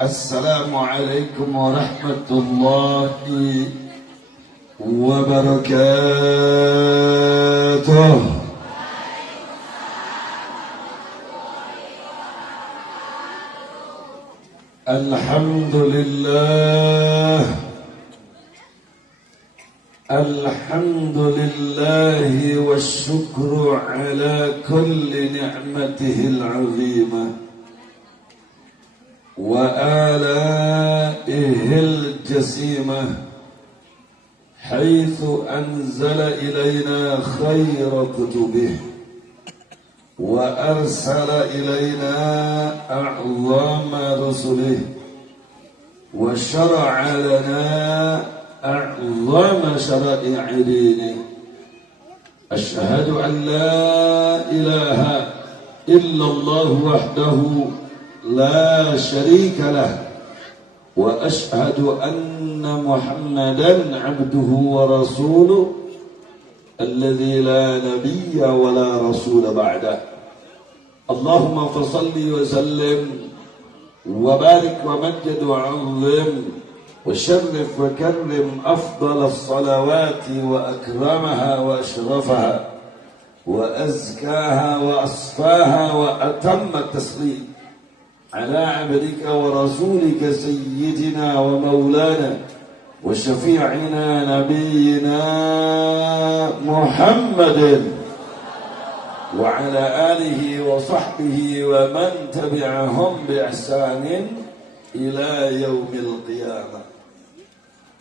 Assalamualaikum warahmatullahi wabarakatuh. Alhamdulillah, alhamdulillahi wasyukru ala kulli ni'matihil azimah wa alaihil jasimah haitsu anzala ilayna khayra kutubih wa arsala ilayna a'zama rusulih wa syara'a lana a'zama syara'i dinih. Asyhadu an la ilaha illallah wahdahu la syarika lah wa asyhadu anna Muhammadan 'abduhu wa rasuluhu alladzi la nabiyya wa la rasula ba'dah. Allahumma fassalli wa sallim wa barik wa majjid wa 'azzim wa syarrif wa karrim afdal as-salawati wa akramaha wa ashrafaha wa azkaha wa asfaha wa atamma taslim ala 'abdika wa rasulika sayyidina wa maulana wa syafi'ina nabiyyina Muhammadin wa ala alihi wa sahbihi wa man tabi'ahum bi ihsanin ila yaumil qiyamah.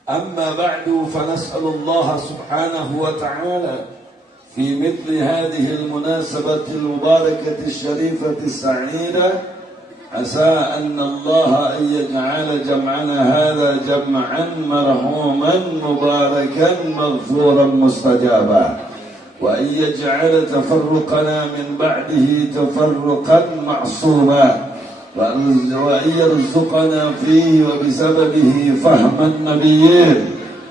Amma ba'du, fa nas'alullaha subhanahu wa ta'ala fi mithli hadhihi al-munasabati al-mubarakati al-sharifati as-sa'ida asa anna Allah an yaj'ala jam'ana hadha jam'an marhuman mubarakan maghfuran mustajaba وأن يجعل تفرقنا من بعده تفرقا معصوما وأن يرزقنا فيه وبسببه فهم النبيين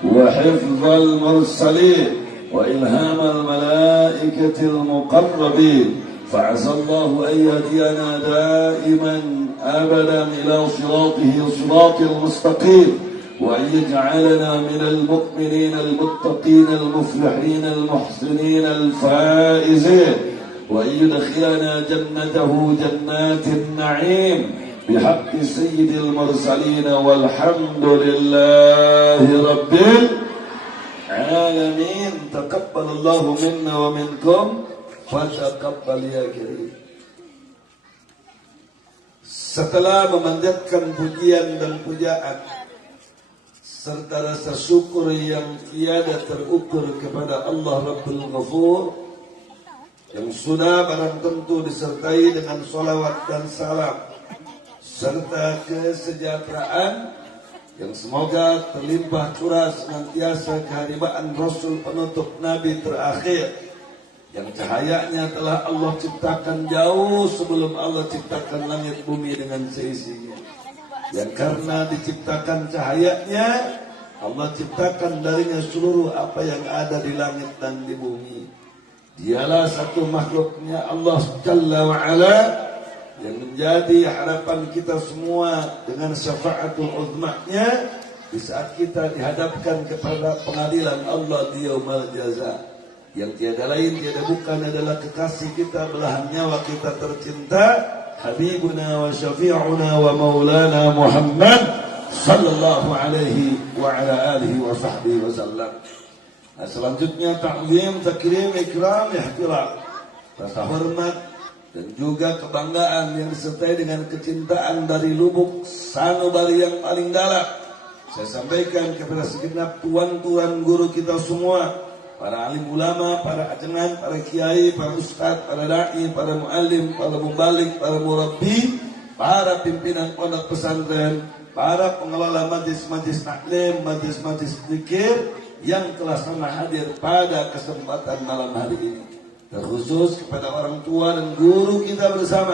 وحفظ المرسلين وإلهام الملائكة المقربين. فعسى الله أن يهدينا دائما أبدا إلى صراطه صراط المستقيم وأن يجعلنا من المؤمنين المتقين المفلحين المحسنين الفائزين وأن يدخلنا جنته جنات النعيم بحق سيد المرسلين والحمد لله رب العالمين. تقبل الله منا ومنكم fataqabbal ya karim. Setelah memanjatkan pujian dan pujaan serta rasa syukur yang tiada terukur kepada Allah Rabbul Ghafur, yang sudah barang tentu disertai dengan salawat dan salam serta kesejahteraan yang semoga terlimpah curah senantiasa kehadiran Rasul penutup Nabi terakhir yang cahayanya telah Allah ciptakan jauh sebelum Allah ciptakan langit bumi dengan seisinya. Yang karena diciptakan cahayanya, Allah ciptakan darinya seluruh apa yang ada di langit dan di bumi. Dialah satu makhluknya Allah Jalla wa'ala yang menjadi harapan kita semua dengan syafaatul uzma'nya di saat kita dihadapkan kepada pengadilan Allah di yaumul jaza. Yang tiada lain tiada bukan adalah kekasih kita, belahan nyawa kita tercinta, Habibuna wa syafi'una wa maulana Muhammad sallallahu alaihi wa ala alihi wa sahbihi wa sallam. Nah, selanjutnya ta'zim, takrim, ikram, ihtiram, rasa hormat dan juga kebanggaan yang disertai dengan kecintaan dari lubuk sanubari yang paling dalam. Saya sampaikan kepada segenap tuan-tuan guru kita semua, para alim ulama, para ajengan, para kiai, para ustadz, para da'i, para muallim, para mubalik, para murabbi, para pimpinan pondok pesantren, para pengelola majlis-majlis taklim, majlis-majlis zikir yang telah sama hadir pada kesempatan malam hari ini. Terkhusus kepada orang tua dan guru kita bersama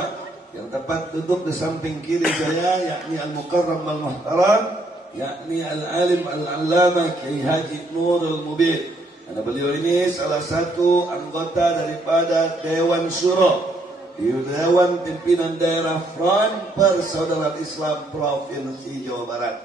yang tepat duduk di samping kiri saya, yakni Al-Mukarram Al-Muhtaram, yakni Al-Alim Al-Allamah Kiai Haji Nur Al-Mubin. Karena beliau ini salah satu anggota daripada Dewan Syuro Dewan Pimpinan Daerah Front Persaudaraan Islam Provinsi Jawa Barat,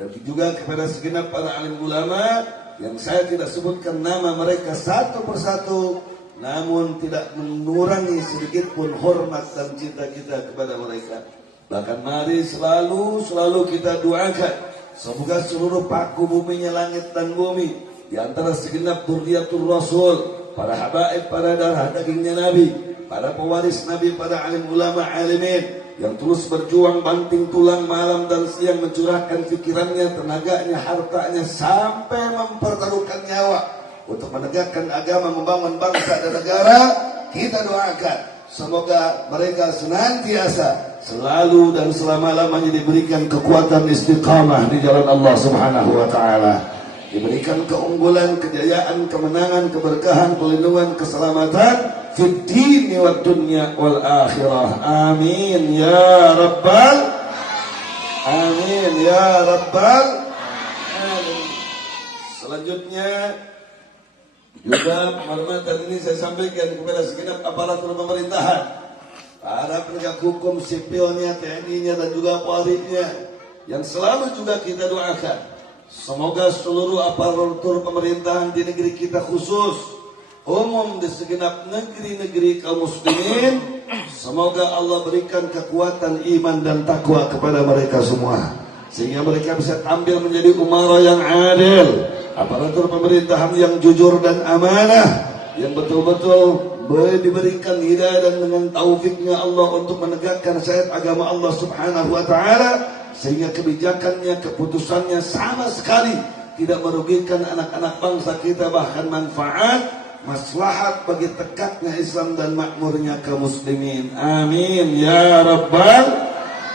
dan juga kepada segenap para alim ulama yang saya tidak sebutkan nama mereka satu persatu, namun tidak mengurangi sedikit pun hormat dan cinta kita kepada mereka. Bahkan mari selalu kita doakan semoga seluruh paku buminya langit dan bumi, di antara segenap dzurriyyatur Rasul, para habaib, para darah dagingnya Nabi, para pewaris Nabi, para alim ulama alimin yang terus berjuang banting tulang malam dan siang mencurahkan pikirannya, tenaganya, hartanya sampai mempertaruhkan nyawa untuk menegakkan agama, membangun bangsa dan negara. Kita doakan semoga mereka senantiasa selalu dan selama-lamanya diberikan kekuatan istiqamah di jalan Allah Subhanahu wa taala, diberikan keunggulan, kejayaan, kemenangan, keberkahan, perlindungan, keselamatan fid din wad dunya wal akhirah. Amin ya rabbal amin ya rabbal alamin. Selanjutnya juga penghormatan ini saya sampaikan kepada segenap aparatur pemerintahan, para penegak hukum sipilnya, TNI-nya dan juga Polri-nya, yang selalu juga kita doakan semoga seluruh aparatur pemerintahan di negeri kita, khusus umum di segenap negeri-negeri kaum muslimin, semoga Allah berikan kekuatan iman dan takwa kepada mereka semua, sehingga mereka bisa tampil menjadi umara yang adil, aparatur pemerintahan yang jujur dan amanah, yang betul-betul diberikan hidayah dan dengan taufiknya Allah untuk menegakkan syariat agama Allah Subhanahu wa taala, sehingga kebijakannya, keputusannya sama sekali tidak merugikan anak-anak bangsa kita, bahkan manfaat, maslahat bagi tegaknya Islam dan makmurnya kaum muslimin. Amin ya rabbal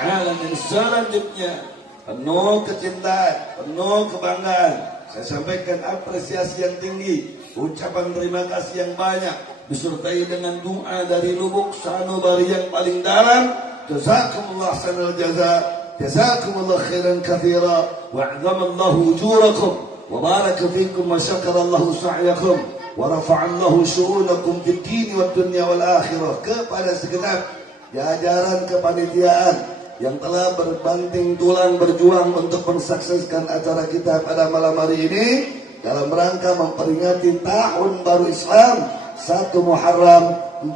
alamin. Selanjutnya penuh kecintaan, penuh kebanggaan, saya sampaikan apresiasi yang tinggi, ucapan terima kasih yang banyak, disertai dengan doa dari lubuk sanubari yang paling dalam. Jazakumullah sanal jaza, jazakumullah khairan katsira, wa 'azamallahu ujurakum, wa baraka fikum, wa syakarallahu sa'yakum, wa rafa'allahu syu'unakum fid din wad dunya wal akhirah. Kepada segenap jajaran kepanitiaan yang telah berbanting tulang berjuang untuk mensukseskan acara kita pada malam hari ini dalam rangka memperingati tahun baru Islam 1 Muharram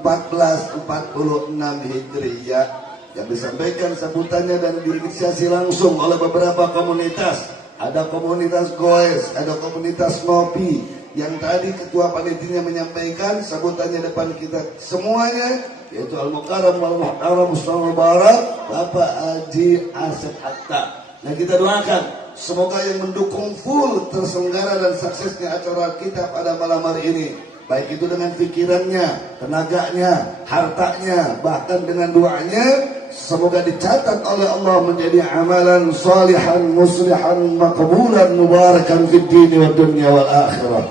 1446 Hijriah, yang disampaikan sambutannya dan diinisiasi langsung oleh beberapa komunitas. Ada komunitas Goes, ada komunitas Nopi, yang tadi ketua panitianya menyampaikan sambutannya depan kita semuanya, yaitu Al-Mukarram wal-Muhtaram Muslim Mubarak Bapak Haji Asep Hatta. Nah, kita doakan semoga yang mendukung full terselenggara dan suksesnya acara kita pada malam hari ini, baik itu dengan pikirannya, tenaganya, hartanya, bahkan dengan doanya, semoga dicatat oleh Allah menjadi amalan salihan, muslihan, maqbulan, mubarakan fid din wad dunya wal akhirah.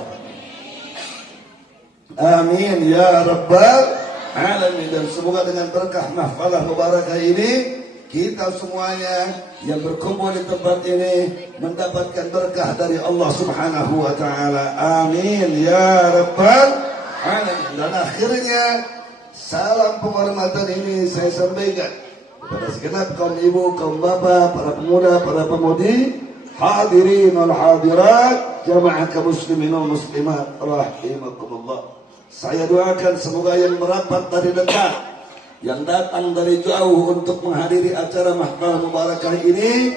Amin ya rabbal alamin. Dan semoga dengan berkah mahfalah mubarakah ini, kita semuanya yang berkumpul di tempat ini mendapatkan berkah dari Allah Subhanahu wa taala. Amin ya rabbal alamin. Dan akhirnya salam penghormatan ini saya sampaikan kepada segenap kaum ibu, kaum bapak, para pemuda, para pemudi, hadirin wal hadirat, jamaah kaum muslimin wal muslimat rahimakumullah. Saya doakan semoga yang merapat dari dekat, yang datang dari jauh untuk menghadiri acara mahfal mubarakah ini,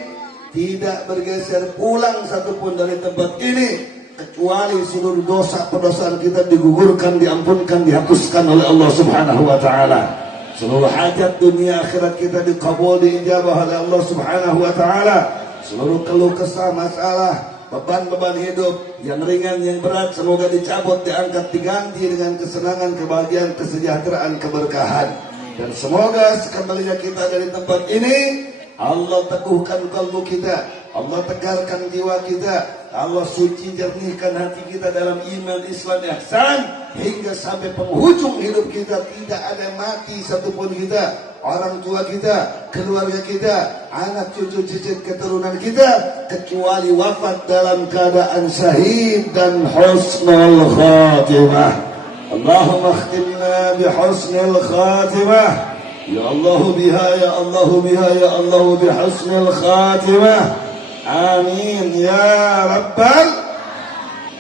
tidak bergeser pulang satupun dari tempat ini, kecuali seluruh dosa pendosaan kita digugurkan, diampunkan, dihapuskan oleh Allah Subhanahu wa taala. Seluruh hajat dunia akhirat kita dikabul, diijabah oleh Allah Subhanahu wa taala. Seluruh keluh kesah, masalah, beban-beban hidup yang ringan, yang berat, semoga dicabut, diangkat, diganti dengan kesenangan, kebahagiaan, kesejahteraan, keberkahan. Dan semoga sekembalinya kita dari tempat ini, Allah teguhkan kalbu kita, Allah tegarkan jiwa kita, Allah suci jernihkan hati kita dalam iman, Islam, ihsan, hingga sampai penghujung hidup kita tidak ada mati satupun kita, orang tua kita, keluarga kita, anak cucu cicit keturunan kita, kecuali wafat dalam keadaan syahid dan husnul khatimah. اللهم اختمنا بحسن الخاتمة يا الله بها يا الله بها يا الله بحسن الخاتمة amin ya rabbal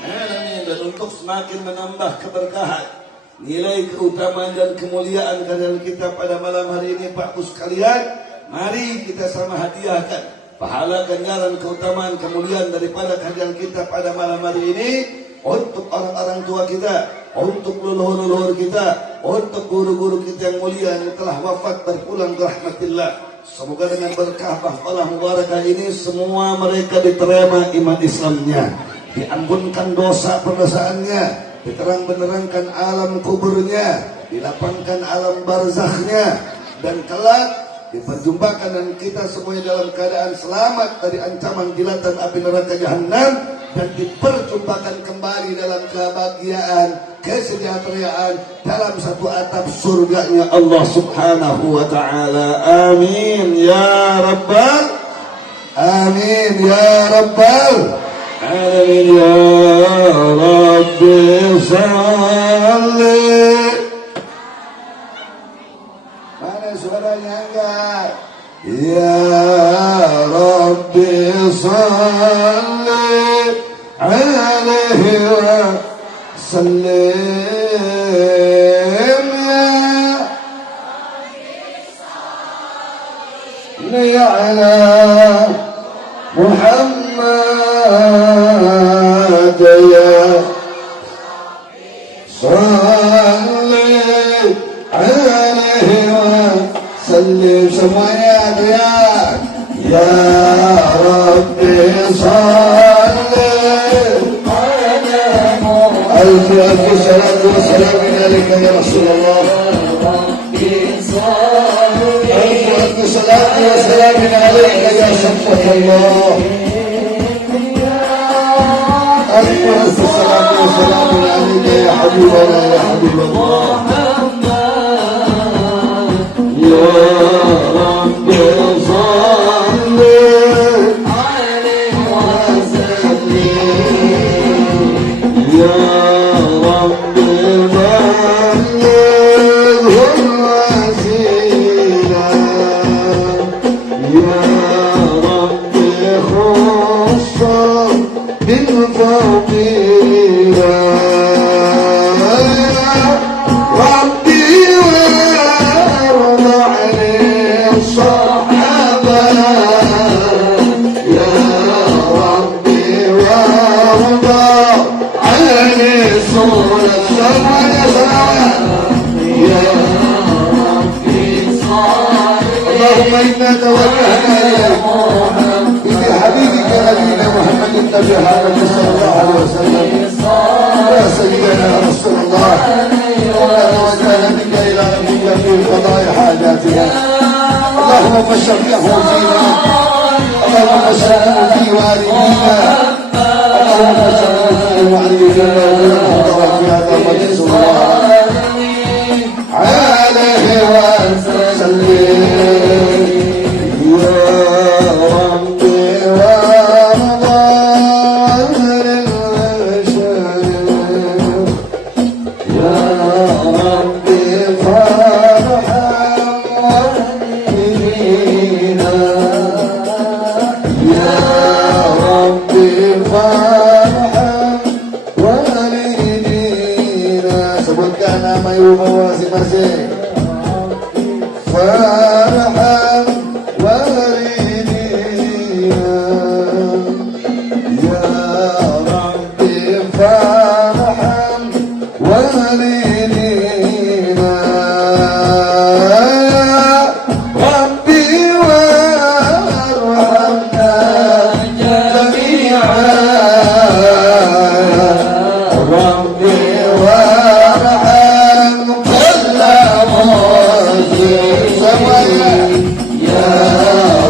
alamin. Dan untuk semakin menambah keberkahan, nilai keutamaan dan kemuliaan kajian kita pada malam hari ini Pak Bu sekalian, mari kita sama hadiahkan pahala ganjaran keutamaan kemuliaan daripada kajian kita pada malam hari ini untuk orang-orang tua kita, untuk leluhur-leluhur kita, untuk guru-guru kita yang mulia yang telah wafat berpulang ke rahmatillah. Semoga dengan berkah bahfalah mubarakah ini semua mereka diterima iman Islamnya, diampunkan dosa perdosaannya, diterang-benerangkan alam kuburnya, dilapangkan alam barzakhnya, dan kelak diperjumpakan dan kita semuanya dalam keadaan selamat dari ancaman jilatan api neraka jahanam, dan diperjumpakan kembali dalam kebahagiaan, kesejahteraan dalam satu atap surganya Allah Subhanahu wa taala. Amin ya rabbal amin ya rabbal alamin ya rabbi salli. Mana suaranya enggak? Ya rabbi salli alaihi wa sallim ya ala Muhammad ya salli alaihi wa sallim. Semuanya teriak ya rabbi salli ألف ألف صلاة وسلام عليك يا رسول الله. ألف ألف صلاة وسلام عليك يا صفوة الله. ألف ألف صلاة وسلام عليك يا حبيبنا يا حبيب الله. يا رب صل عليه وسلم يا رب بلغه الوسيلة يا رب خص بالفضيلة ربي وارض عن الصحابة يا ربي وارض اللهم إنا توجهنا إليك بحبيبك نبينا محمد النبي محمد صلى الله عليه وسلم يا سيدنا رسول الله. إنا توجهنا بك إلى نبيك في قضاء حاجاتنا. اللهم فشفعه فينا، اللهم فشفعه في والدينا، اللهم فشفعه في والدينا في هذا المجلس عليه وسلم يا ربي وارضى عن البشر يا ربي فارحم والدينا يا ربي فارحم والدينا. Sebutkan nama ibu masing-masing. Farham walidina ya Rabbi farham walidina Rabbi warhamna jami'an Rabbi warham kulla muslim. Semuanya ya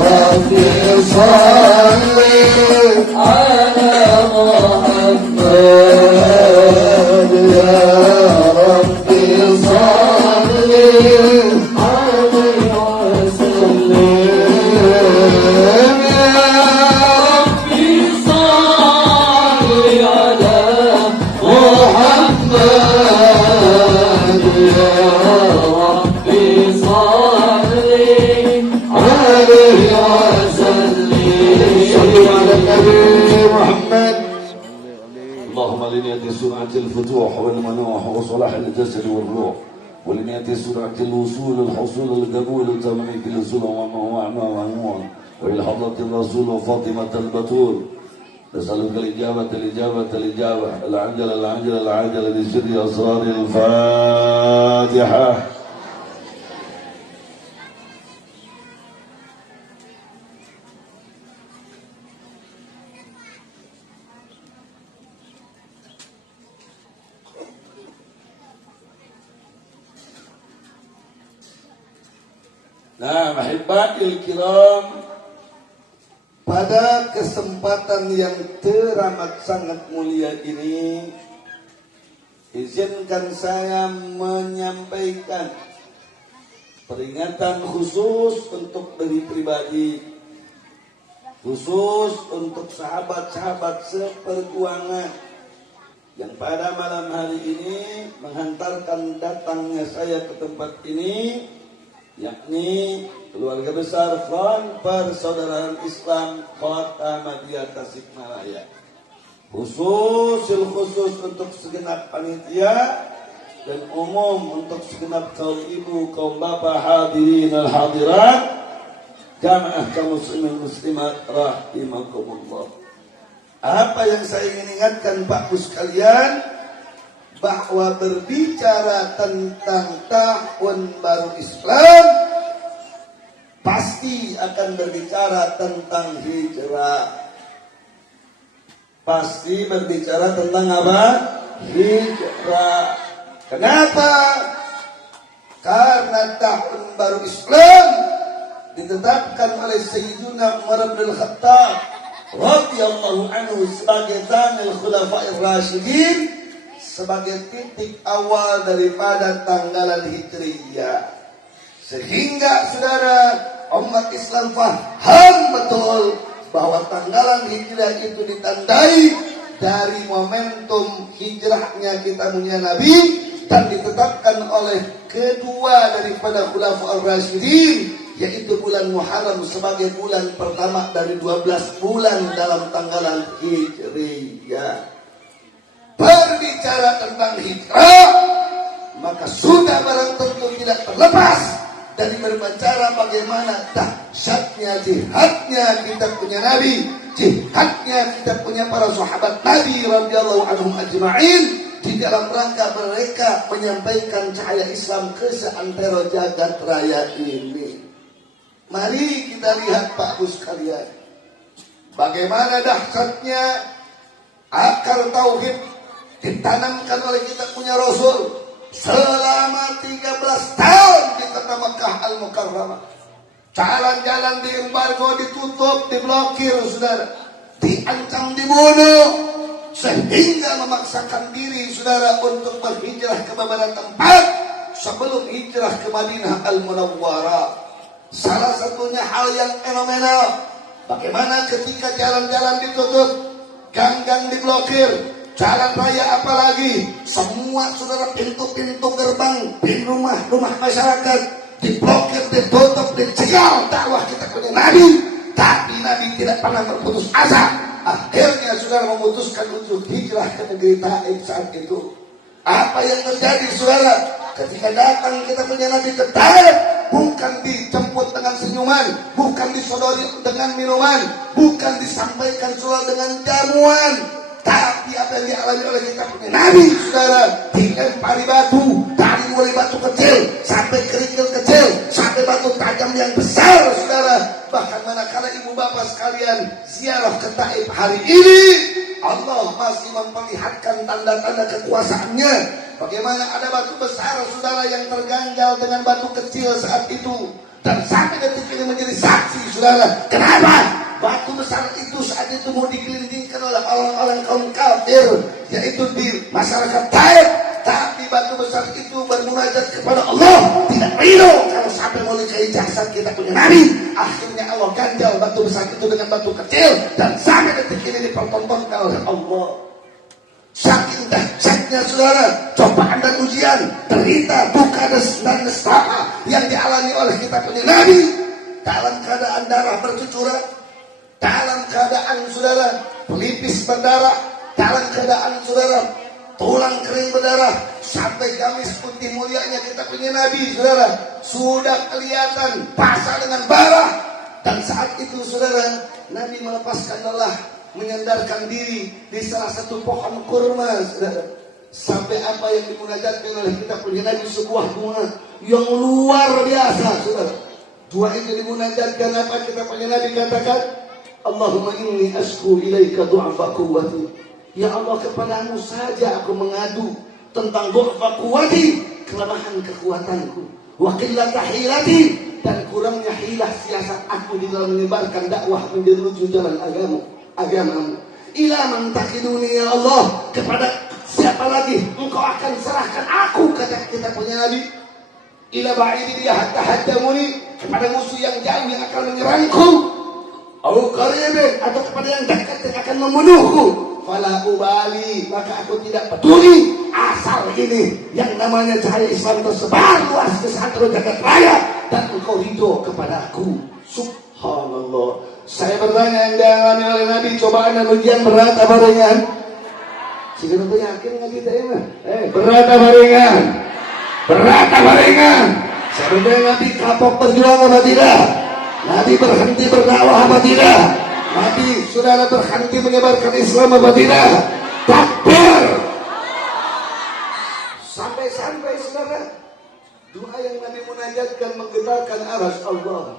Rabbi salli ala Muhammad ya Rabbi salli alaihi wasallam ya Rabbi salli ala Muhammad ولنية سرعة الفتوح والمنوح وصلاح الجسد والروح ولنية سرعة الوصول الحصول القبول التمليك الوصول ومعمول وإلى حضرة الرسول وفاطمة البتول نسألك الإجابة العجل لسر أسرار الفاتحة. Nah, mahibatil kiram, pada kesempatan yang teramat sangat mulia ini, izinkan saya menyampaikan peringatan khusus untuk diri pribadi, khusus untuk sahabat-sahabat seperjuangan yang pada malam hari ini menghantarkan datangnya saya ke tempat ini, yakni keluarga besar Front Persaudaraan Islam Kota Madia Tasikmalaya. Khusus untuk segenap panitia dan umum untuk segenap kaum ibu, kaum bapak, hadirin al hadirat, jamaah kaum muslimin muslimat rahimakumullah. Apa yang saya ingin ingatkan Pak Bu sekalian, bahwa berbicara tentang tahun baru Islam pasti akan berbicara tentang hijrah. Pasti berbicara tentang apa? Hijrah. Kenapa? Karena tahun baru Islam ditetapkan oleh Sayyidina Umar bin Khattab radhiyallahu anhu sebagai Tsanil Khulafa'ir Rasyidin, sebagai titik awal daripada tanggalan Hijriyah, sehingga saudara umat Islam paham betul bahwa tanggalan Hijriyah itu ditandai dari momentum hijrahnya kita punya Nabi dan ditetapkan oleh kedua daripada Khulafaur Rasyidin, yaitu bulan Muharram sebagai bulan pertama dari 12 bulan dalam tanggalan Hijriyah. Berbicara tentang hijrah, maka sudah barang tentu tidak terlepas dari berbicara bagaimana dahsyatnya jihadnya kita punya Nabi, jihadnya kita punya para sahabat Nabi radhiyallahu anhum ajma'in di dalam rangka mereka menyampaikan cahaya Islam ke seantero jagat raya ini. Mari kita lihat Pak Bu sekalian, bagaimana dahsyatnya akar tauhid ditanamkan oleh kita punya Rasul selama 13 tahun di kota Mekah Al-Mukarramah. Jalan-jalan diembargo, ditutup, diblokir, saudara, diancam dibunuh, sehingga memaksakan diri saudara untuk berhijrah ke beberapa tempat sebelum hijrah ke Madinah Al-Munawwarah. Salah satunya hal yang fenomenal, bagaimana ketika jalan-jalan ditutup, gang-gang diblokir, jalan raya apalagi, semua saudara pintu-pintu gerbang di rumah-rumah masyarakat diblokir, ditutup, dicegal dakwah kita punya Nabi. Tapi Nabi tidak pernah berputus asa. Akhirnya saudara memutuskan untuk hijrah ke negeri Taif saat itu. Apa yang terjadi saudara? Ketika datang kita punya Nabi ke Taif, bukan dijemput dengan senyuman, bukan disodori dengan minuman, bukan disampaikan saudara dengan jamuan. Tapi apa yang dialami oleh kita punya Nabi, saudara, dilempari batu, dari mulai batu kecil sampai kerikil kecil sampai batu tajam yang besar, saudara. Bahkan manakala ibu bapak sekalian ziarah ke Taif hari ini, Allah masih memperlihatkan tanda-tanda kekuasaannya. Bagaimana ada batu besar, saudara, yang terganjal dengan batu kecil saat itu, dan sampai detik ini menjadi saksi, saudara. Kenapa? Batu besar itu saat itu mau dikelilingkan oleh orang-orang kaum kafir, yaitu di masyarakat Taif. Tapi batu besar itu bermunajat kepada Allah, tidak ridho kalau sampai melukai jasad kita punya Nabi. Akhirnya Allah ganjal batu besar itu dengan batu kecil, dan sampai detik ini dipertontonkan oleh Allah. Saking dahsyatnya saudara cobaan dan ujian, derita, duka dan nestapa yang dialami oleh kita punya Nabi, dalam keadaan darah bercucuran, dalam keadaan saudara pelipis berdarah, dalam keadaan saudara tulang kering berdarah, sampai gamis putih mulianya kita punya Nabi saudara sudah kelihatan basah dengan bara. Dan saat itu saudara Nabi melepaskan lelah, menyandarkan diri di salah satu pohon kurma saudara, sampai apa yang dimunajatkan oleh kita punya Nabi sebuah doa yang luar biasa saudara. Doa itu dimunajatkan apa kita punya Nabi katakan, Allahumma inni asku ilaika du'afa quwwati. Ya Allah, kepadamu saja aku mengadu tentang du'afa quwwati, kelemahan kekuatanku, wa qillata hilati, dan kurangnya hilah siasat aku di dalam menyebarkan dakwah menuju jalan agamamu. Ila man takiduni ya Allah, kepada siapa lagi engkau akan serahkan aku, kata kita punya Nabi. Ila ba'idi dia hatta muni, kepada musuh yang jauh yang akan menyerangku, au qaribin, atau kepada yang dekat yang akan membunuhku, fala ubali, maka aku tidak peduli, asal ini yang namanya cahaya Islam tersebar luas ke seluruh jagat raya dan engkau ridho kepada aku. Subhanallah. Saya bertanya, yang dialami oleh Nabi cobaan dan ujian berat apa ringan? Sehingga aku yakin nggak kita ini? Berat apa ringan? Berat apa ringan? Saya bertanya, Nabi kapok berjuang apa tidak? Nabi berhenti berdakwah apa tidak? Nabi saudara berhenti menyebarkan Islam apa tidak? Takbir. Sampai saudara doa yang Nabi munajatkan menggetarkan aras Allah,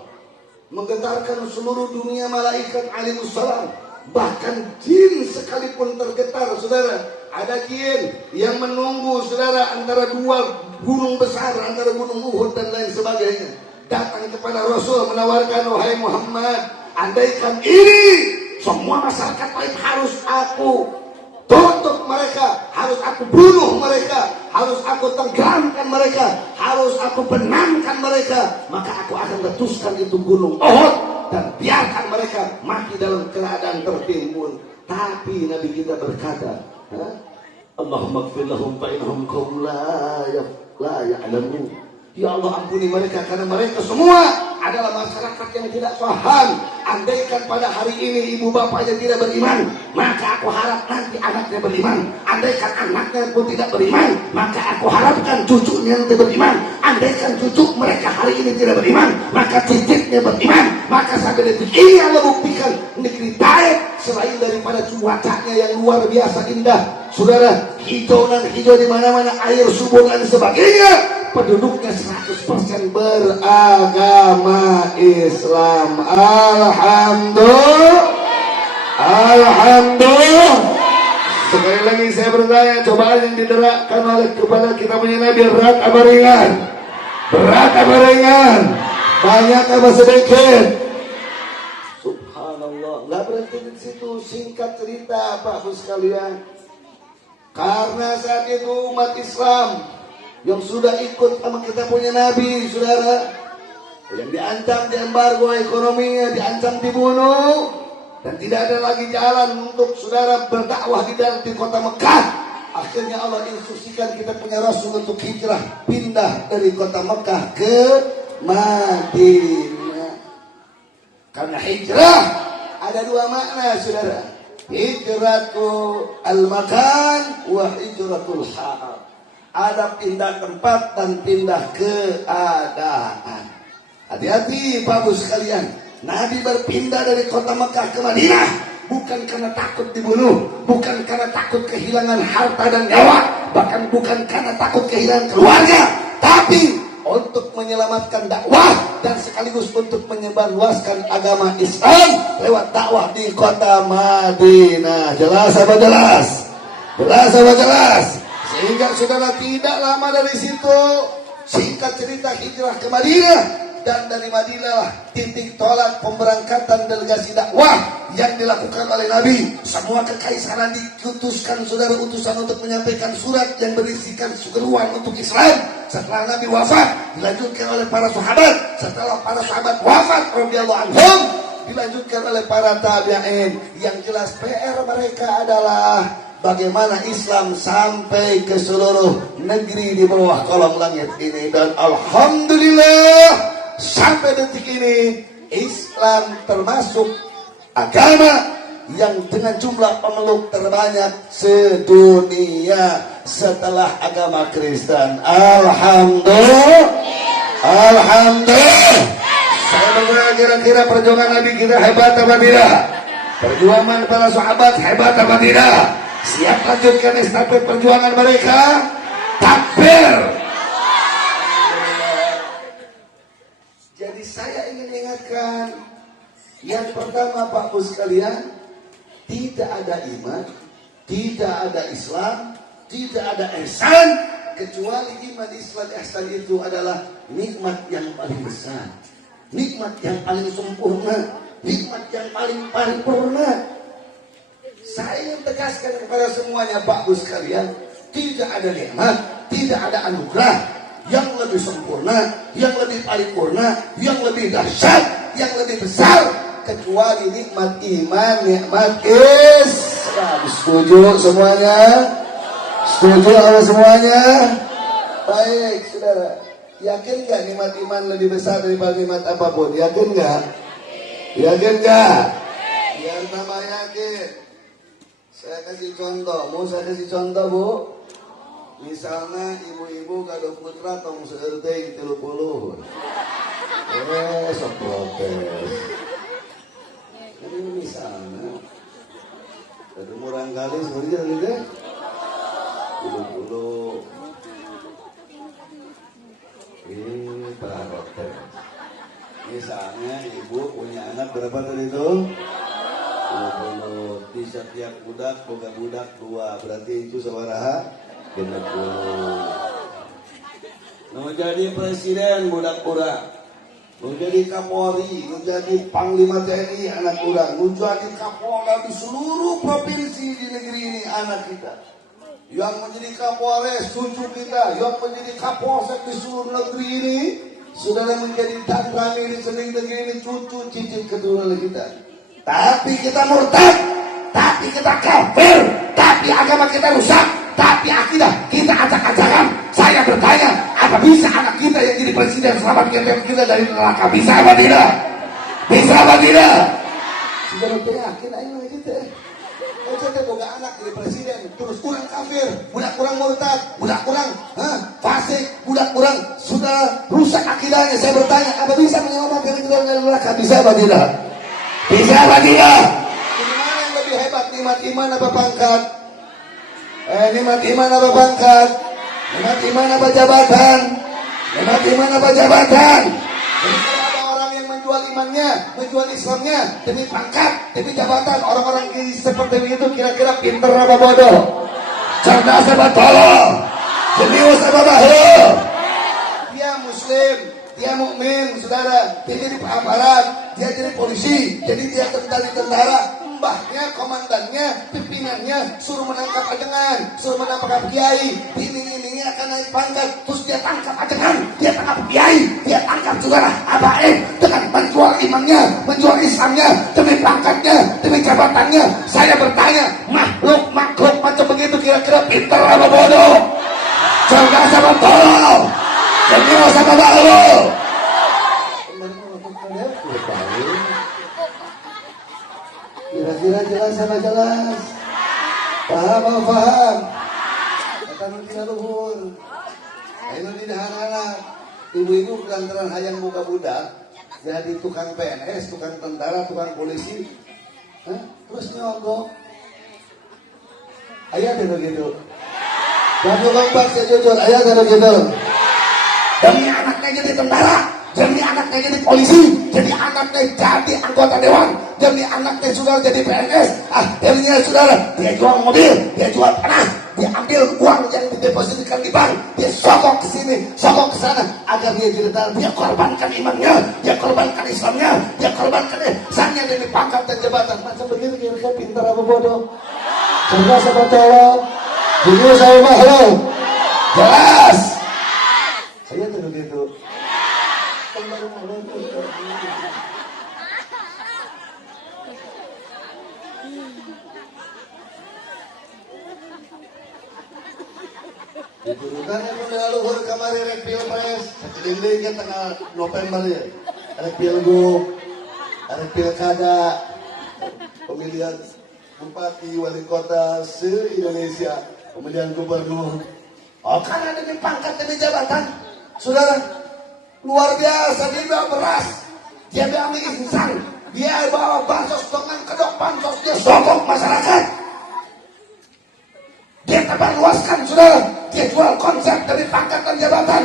menggetarkan seluruh dunia malaikat alaihissalam, bahkan jin sekalipun tergetar saudara. Ada jin yang menunggu saudara antara dua gunung besar, antara gunung Uhud dan lain sebagainya, datang kepada Rasul menawarkan, wahai Muhammad, andaikan ini semua masyarakat lain harus aku tutup mereka, harus aku bunuh mereka, harus aku tenggelamkan mereka, harus aku benamkan mereka, maka aku akan letuskan itu gunung Uhud dan biarkan mereka mati dalam keadaan tertimbun. Tapi Nabi kita berkata, Allahumma ighfir lahum fa innahum qaum la ya'lamun. Ya Allah, ampuni mereka karena mereka semua adalah masyarakat yang tidak paham. Andaikan pada hari ini ibu bapaknya tidak beriman, maka aku harap nanti anaknya beriman. Andaikan anaknya pun tidak beriman, maka aku harapkan cucunya nanti beriman. Andaikan cucu mereka hari ini tidak beriman, maka cicitnya beriman. Maka sampai detik ini Allah buktikan negeri Taif, selain daripada cuacanya yang luar biasa indah saudara, hijau dan hijau di mana-mana, air subur dan sebagainya, penduduknya 100% beragama Islam. Alhamdulillah. Sekali lagi saya bertanya, cobaan yang diderapkan oleh kepada kita punya Nabi berat apa ringan? Berat apa ringan? Banyak apa sedikit? Subhanallah. Nggak berhenti di situ. Singkat cerita Pak Bu sekalian, karena saat itu umat Islam yang sudah ikut sama kita punya Nabi saudara, yang diancam diembargo ekonominya, diancam dibunuh, dan tidak ada lagi jalan untuk saudara berdakwah di kota Mekah. Akhirnya Allah instruksikan kita punya Rasul untuk hijrah, pindah dari kota Mekah ke Madinah. Karena hijrah ada dua makna saudara, hijratul al-makan wa hijratul hal. Ada pindah tempat dan pindah keadaan. Hati-hati Bapak sekalian, Nabi berpindah dari kota Mekah ke Madinah bukan karena takut dibunuh, bukan karena takut kehilangan harta dan nyawa, bahkan bukan karena takut kehilangan keluarga, tapi untuk menyelamatkan dakwah dan sekaligus untuk menyebarluaskan agama Islam lewat dakwah di kota Madinah. Jelas apa jelas? Jelas apa jelas? Sehingga saudara tidak lama dari situ, singkat cerita hijrah ke Madinah, dan dari Madinah titik tolak pemberangkatan delegasi dakwah yang dilakukan oleh Nabi. Semua kekaisaran diutuskan saudara utusan untuk menyampaikan surat yang berisikan seruan untuk Islam. Setelah Nabi wafat, dilanjutkan oleh para sahabat. Setelah para sahabat wafat radhiyallahu anhum, dilanjutkan oleh para tabi'in. Yang jelas PR mereka adalah bagaimana Islam sampai ke seluruh negeri di bawah kolong langit ini. Dan alhamdulillah sampai detik ini Islam termasuk agama yang dengan jumlah pemeluk terbanyak sedunia setelah agama Kristen. Alhamdulillah. Alhamdulillah. Saya bertanya, kira-kira perjuangan Nabi kita hebat apa tidak? Perjuangan para sahabat hebat apa tidak? Siap lanjutkan estafet perjuangan mereka? Takbir. Jadi saya ingin ingatkan, yang pertama Pak Bu sekalian, tidak ada iman, tidak ada Islam, tidak ada ihsan, kecuali iman, Islam, ihsan itu adalah nikmat yang paling besar, nikmat yang paling sempurna, nikmat yang paling paripurna. Saya ingin tegaskan kepada semuanya Pak Bu sekalian, tidak ada nikmat, tidak ada anugerah yang lebih sempurna, yang lebih paripurna, yang lebih dahsyat, yang lebih besar kecuali nikmat iman, nikmat Islam. Setuju semuanya? Setuju oleh semuanya? Baik, saudara. Yakin nggak nikmat iman lebih besar daripada nikmat apapun? Yakin nggak? Yakin nggak? Biar tambah yakin. Saya kasih contoh. Mau saya kasih contoh, Bu? Misalnya ibu-ibu kado putra tong seerteng 30. Sok protes. Ini misalnya ada murang kali sebenarnya gitu. Dulu ini protes. Misalnya ibu punya anak berapa tadi itu? 20. Di setiap budak boga budak 2, berarti itu sabaraha? 30. Mau jadi presiden budak kurang, mau jadi Kapolri, mau jadi Panglima TNI anak kurang, mau jadi Kapolda di seluruh provinsi di negeri ini anak kita. Yang menjadi Kapolres cucu kita, yang menjadi Kapolsek di seluruh negeri ini, saudara menjadi Danrami di seluruh negeri ini, cucu cicit keturunan kita. Tapi kita murtad, tapi kita kafir, tapi agama kita rusak, tapi akidah kita acak-acakan. Saya bertanya, apa bisa anak kita yang jadi presiden selamat kita dari neraka? Bisa apa tidak? Bisa apa tidak? Sudah yakin aja kita. Kalau kita boga anak jadi presiden, terus kurang kafir, budak kurang murtad, budak kurang fasik, budak kurang sudah rusak akidahnya. Saya bertanya, apa bisa menyelamatkan kita dari neraka? Bisa apa tidak? Bisa apa tidak? Gimana yang lebih hebat, nikmat iman apa pangkat? Nikmat iman apa pangkat? Nikmat iman apa jabatan? Nikmat iman apa jabatan? Jadi kalau ada orang yang menjual imannya, menjual Islamnya demi pangkat, demi jabatan, orang-orang seperti itu kira-kira pintar apa bodoh? Cerdas apa tolol? Jenius apa bahlul? Dia muslim, dia mukmin, saudara. Dia jadi aparat, dia jadi polisi, jadi dia tentara. Mbahnya, komandannya, pimpinannya suruh menangkap ajengan, suruh menangkap kiai, ini akan naik pangkat, terus dia tangkap ajengan, dia tangkap kiai, dia tangkap saudara abaib dengan menjual imannya, menjual Islamnya demi pangkatnya, demi jabatannya. Saya bertanya, makhluk macam begitu kira-kira pintar apa bodoh? Cerdas apa tolol? Jenius apa bahlul? Kira-kira jelas sama jelas? Paham apa paham? Kata nanti luhur. Ayo nanti anak-anak. Ibu-ibu kelantaran hayang buka budak, jadi tukang PNS, tukang tentara, tukang polisi, terus nyogok. Ayah ada begitu. Dan tukang bakso jujur, ayah ada begitu. Demi anaknya jadi tentara, demi anaknya jadi polisi, jadi anaknya jadi anggota dewan, demi anaknya sudah jadi PNS, akhirnya saudara dia jual mobil, dia jual tanah, dia ambil uang yang didepositkan di bank, dia sokok ke sini, sokok ke sana, agar dia jadi tentara. Dia korbankan imannya, dia korbankan Islamnya, dia korbankan ihsannya demi pangkat dan jabatan. Macam begitu kira-kira pintar apa bodoh? Cerdas apa tolol? Jenius apa bahlul? Jelas. Saya tuh begitu. Diturutannya pembela luhur kemarin rek pilpres, kelilingnya tanggal November ya. Rek pilgub, rek pilkada, pemilihan bupati, wali kota se-Indonesia, pemilihan gubernur. Oh, karena demi pangkat, demi jabatan, saudara, luar biasa. Dia bawa beras, dia bawa mie instan, dia bawa bansos dengan kedok bansos, dia sogok masyarakat. Dia terbaruaskan, saudara, dia jual konsep demi pangkat dan jabatan.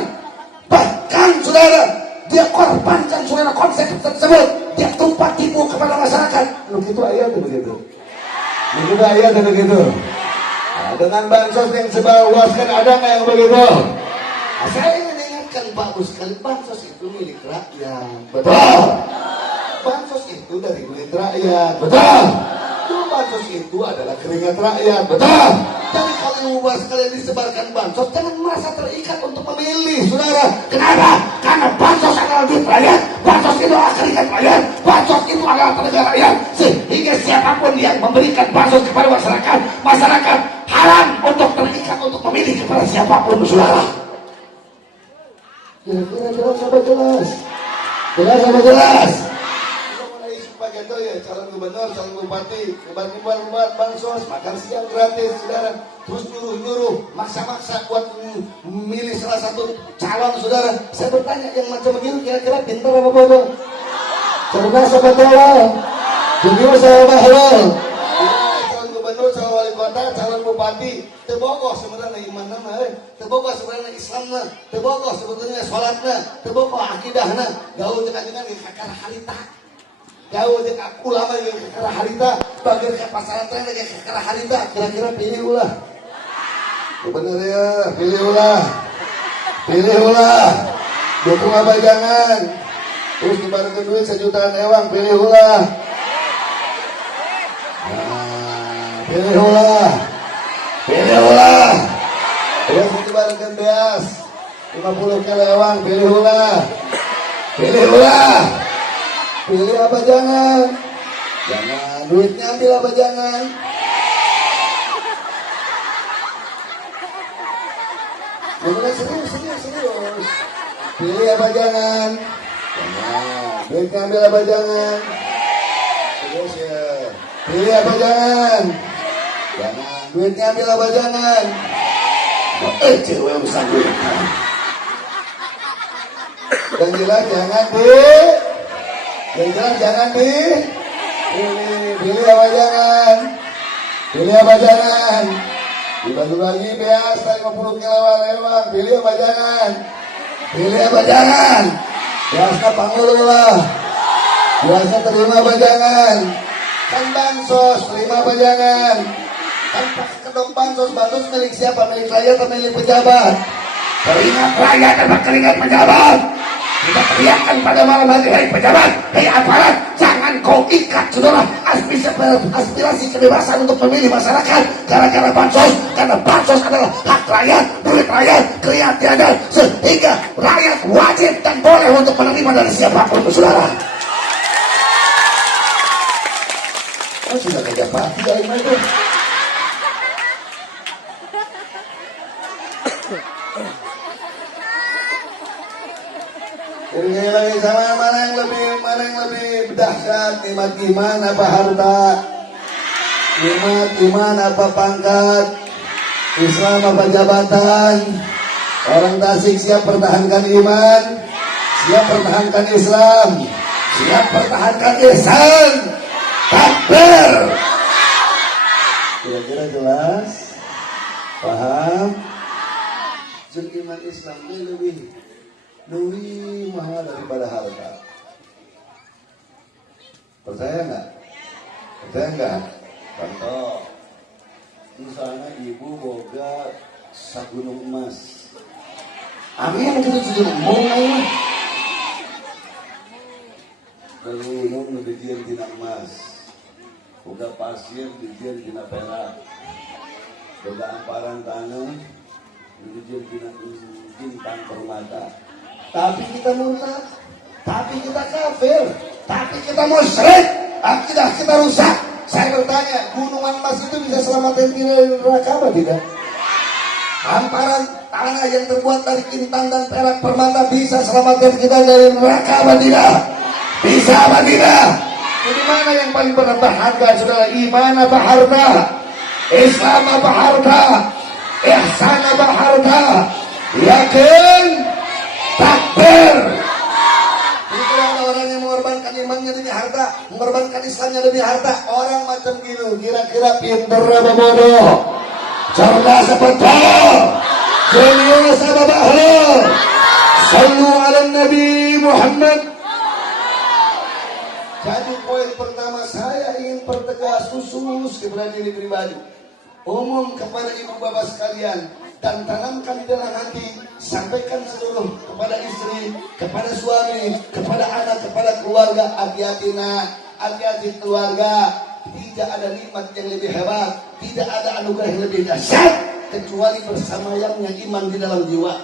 Bahkan, saudara, dia korbankan saudara konsep tersebut, dia tumpah tipu kepada masyarakat. Begitu ayat begitu. Begitu ayat begitu. Nah, dengan bansos yang sebaruaskan ada nggak yang begitu? Nah, saya ingin ingatkan bagus sekali, bansos itu milik rakyat. Betul. Bansos itu dari duit rakyat. Betul. Bansos itu adalah keringat rakyat. Betul. Jadi kalau luas kalian disebarkan bansos, jangan merasa terikat untuk memilih, saudara. Kenapa? Karena bansos adalah duit rakyat, bansos itu adalah keringat rakyat, bansos itu adalah tenaga rakyat. Sehingga siapapun yang memberikan bansos kepada masyarakat, masyarakat haram untuk terikat untuk memilih kepada siapapun, saudara. Kira-kira jelas apa jelas? Jelas apa jelas? Itu ya, calon gubernur, calon bupati, lebar-lebar bansos, makan siang gratis, saudara. Terus nyuruh-nyuruh, maksa-maksa buat memilih salah satu calon, saudara. Saya bertanya, yang macam begini kira-kira pintar apa bodoh? Cerdas apa tolol? Jujur saya bahlul. Calon gubernur, calon wali kota, calon bupati, tebogoh sebenarnya iman nama, tebogoh sebenarnya Islamnya, tebogoh sebetulnya sholatnya, tebogoh akidahnya, gaul dengan kakar harita. Jauh dengan ulama yang kekera harita, bagian ke pasaran tren yang kekera harita, kira-kira pilih ulah. Bener ya, pilih ulah. Dukung apa jangan. Terus dibarengkan duit sejutaan ewang, pilih ulah. Nah, pilih ulah. Terus dibarengkan beas, 50 kilo ewang, pilih ulah. Pilih apa jangan? Jangan. Duitnya ambil apa jangan? Serius. Pilih apa jangan? Jangan. Duitnya ambil apa jangan? Serius ya. Pilih apa jangan? Jangan. Duitnya ambil apa jangan? Cewek besar duit. Yang jelas jangan Yang jelas jangan pilih apa jangan. Dibantu lagi beas 50 kilo lewat, pilih apa jangan. Beasnya panggul lah. Beasnya terima apa jangan. Kan bansos, terima apa jangan. Kan pakai kedok bansos milik siapa? Milik rakyat atau milik pejabat? Keringat rakyat atau keringat pejabat? Kita teriakkan pada malam hari, hei pejabat, hei aparat, jangan kau ikat, saudara, aspirasi kebebasan untuk memilih masyarakat gara-gara bansos, karena bansos adalah hak rakyat, duit rakyat, keringat rakyat, sehingga rakyat wajib dan boleh untuk menerima dari siapapun, saudara. Oh, sudah kerja pasti dari mana itu? Jadi lagi sama mana yang lebih dahsyat, nikmat iman apa harta, nikmat iman apa pangkat, Islam apa jabatan. Orang Tasik siap pertahankan iman, siap pertahankan Islam, siap pertahankan ihsan. Takbir. Kira-kira jelas, paham? Jadi iman Islam ini lebih mahal daripada harta. Percaya nggak? Contoh, misalnya ibu boga sagunung emas. Amin kita sudah ngomong. Sagunung didian tina emas, boga pasir didian tina perak, boga amparan tanah didian tina bintang permata. Tapi kita murtad, tapi kita kafir, tapi kita musyrik, akidah kita rusak. Saya bertanya, gunungan emas itu bisa selamatkan kita dari neraka apa tidak? Hamparan tanah yang terbuat dari intan dan perak permata bisa selamatkan kita dari neraka apa tidak? Bisa apa tidak? Jadi mana yang paling berharga, saudara? Iman apa harta? Islam apa harta? Ihsan apa harta? Yakin? Takbir. Jadi kalau ada orang yang mengorbankan imannya demi harta, mengorbankan Islamnya demi harta, orang macam gitu, kira-kira pintar apa bodoh? Cerdas apa tolol? Jenius apa bahlul? Sallu ala Nabi Muhammad. Jadi poin pertama, saya ingin pertegas khusus kepada diri pribadi, umum kepada ibu bapak sekalian, dan tanamkan di dalam hati, sampaikan seluruh kepada istri, kepada suami, kepada anak, kepada keluarga. Hati-hati nak, hati-hati keluarga. Tidak ada nikmat yang lebih hebat, tidak ada anugerah yang lebih dahsyat kecuali bersamayangnya iman di dalam jiwa,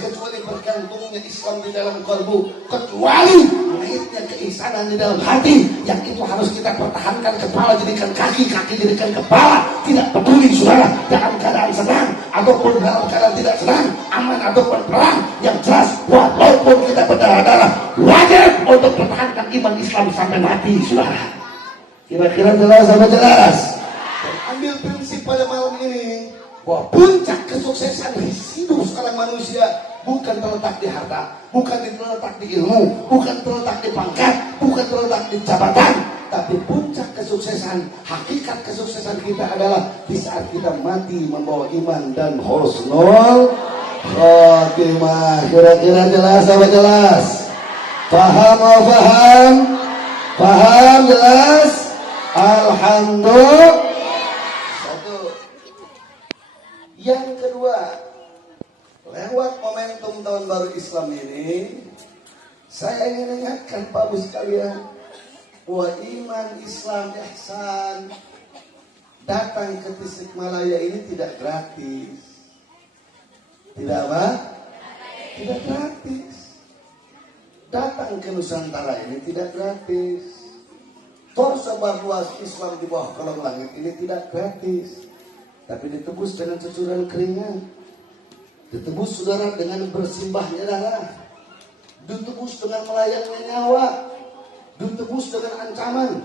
kecuali bergantungnya Islam di dalam kalbu, kecuali naiknya keisanan di dalam hati. Yang itu harus kita pertahankan. Kepala jadikan kaki, kaki jadikan kepala. Tidak peduli saudara dalam keadaan senang ataupun dalam keadaan tidak senang, aman ataupun perang. Yang jelas, walaupun kita berdarah-darah, wajib untuk pertahankan iman Islam sampai mati, saudara. Kira-kira jelas apa jelas? Dan ambil prinsip pada malam ini bahwa puncak kesuksesan hidup seorang manusia bukan terletak di harta, bukan terletak di ilmu, bukan terletak di pangkat, bukan terletak di jabatan, tapi puncak kesuksesan, hakikat kesuksesan kita adalah di saat kita mati membawa iman dan husnul khotimah. Kira-kira jelas apa jelas? Paham apa paham? Paham jelas? Alhamdulillah. Satu. Yang kedua, lewat momentum tahun baru Islam ini, saya ingin ingatkan Pak Bu sekalian, bahwa iman, Islam, ihsan datang ke Tasikmalaya ini tidak gratis. Tidak apa? Tidak gratis. Datang ke Nusantara ini tidak gratis. Tersebar luas Islam di bawah kolong langit ini tidak gratis, tapi ditebus dengan cucuran keringat, ditebus saudara dengan bersimbahnya darah, ditebus dengan melayangnya nyawa, ditebus dengan ancaman,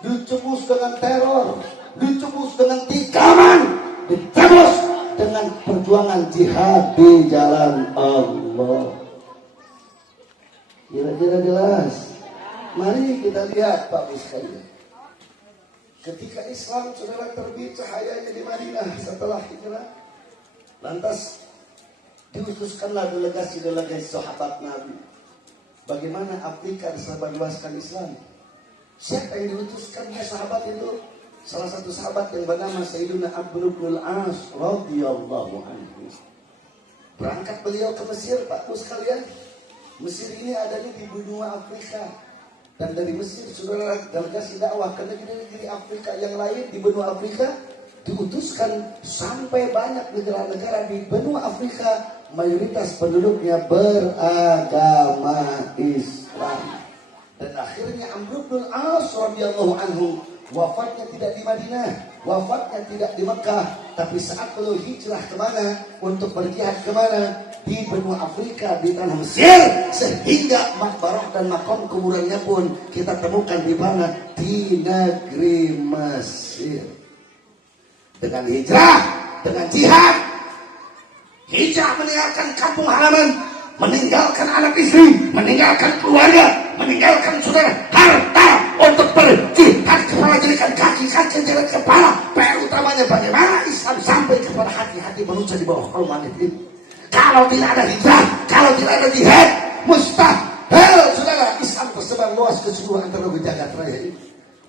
ditebus dengan teror, ditebus dengan tikaman, ditebus dengan perjuangan jihad di jalan Allah. Kira-kira jelas? Mari kita lihat Pak Bu sekalian. Ketika Islam saudara terbit cahayanya di Madinah setelah hijrah, lantas diutuskanlah delegasi-delegasi sahabat Nabi. Bagaimana Afrika disebarluaskan Islam? Siapa yang diutuskan oleh sahabat itu? Salah satu sahabat yang bernama Sayyidina Amr bin Al-As radhiyallahu anhu. Berangkat beliau ke Mesir Pak Bu sekalian. Mesir ini adanya di benua Afrika. Dan dari Mesir saudara delegasi dakwah ke negeri-negeri Afrika yang lain di benua Afrika diutuskan sampai banyak negara-negara di benua Afrika, mayoritas penduduknya beragama Islam. Dan akhirnya Amr bin Al-As radhiyallahu anhu wafatnya tidak di Madinah, wafatnya tidak di Mekah, tapi saat beliau hijrah kemana? Untuk berjihad kemana? Di benua Afrika, di tanah Mesir, sehingga makbarah dan makam kuburannya pun kita temukan di mana? Di negeri Mesir. Dengan hijrah, dengan jihad, hijrah meninggalkan kampung halaman, meninggalkan anak istri, meninggalkan keluarga, meninggalkan saudara, harta untuk berjihad kepala jadikan kaki, kaki jadikan kepala. PR utamanya bagaimana Islam sampai kepada hati-hati manusia di bawah kolong langit ini. Kalau tidak ada hijrah, kalau tidak ada jihad, mustahil saudara Islam tersebar luas ke seluruh antara jagat raya ini.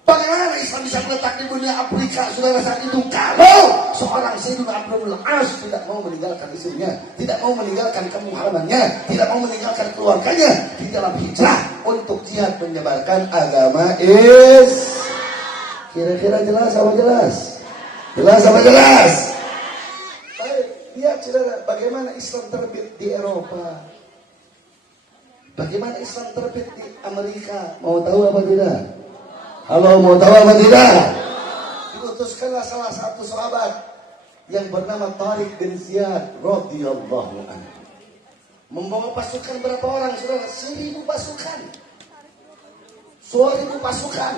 Bagaimana Islam bisa meletak di dunia Afrika saudara saat itu kalau seorang Sayyidina Amr bin Al-As tidak mau meninggalkan istrinya, tidak mau meninggalkan kampung halamannya, tidak mau meninggalkan keluarganya di dalam hijrah untuk jihad menyebarkan agama Kira-kira jelas apa jelas? Jelas apa jelas? Baik, lihat saudara bagaimana Islam terbit di Eropa, bagaimana Islam terbit di Amerika. Mau tahu apa tidak? Halo, mau tahu apa tidak? Diutuskanlah salah satu sahabat yang bernama Tariq bin Ziyad radhiyallahu anhu. Membawa pasukan berapa orang saudara? 1000 pasukan. 10.000 pasukan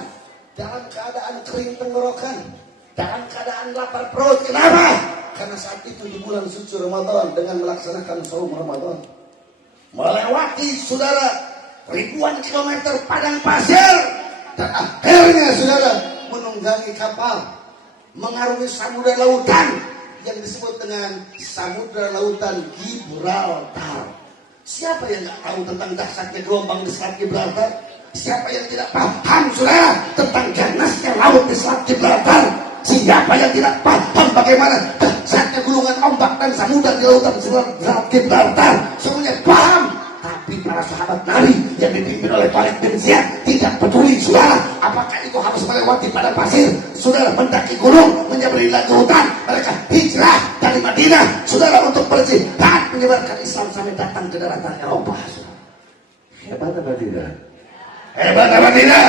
dalam keadaan kering tenggorokan, dalam keadaan lapar perut. Kenapa? Karena saat itu di bulan suci Ramadan dengan melaksanakan saum Ramadan, melewati saudara ribuan kilometer padang pasir, dan akhirnya saudara menunggangi kapal mengarungi samudra lautan yang disebut dengan samudra lautan Gibraltar. Siapa yang nggak tahu tentang dahsyatnya gelombang di Selat Gibraltar? Siapa yang tidak paham saudara tentang ganasnya laut di Selat Gibraltar? Siapa yang tidak paham bagaimana dahsyatnya gulungan ombak dan samudra di lautan Selat Gibraltar? Semuanya paham. Tapi para sahabat Nabi yang dipimpin oleh Khalid bin Ziyad tidak peduli saudara apakah itu harus melewati padang pasir, saudara mendaki gunung, menyeberangi lautan. Mereka hijrah dari Madinah saudara untuk berjihad menyebarkan Islam sampai datang ke daratan Eropa. Hebat apa tidak? Hebat apa tidak?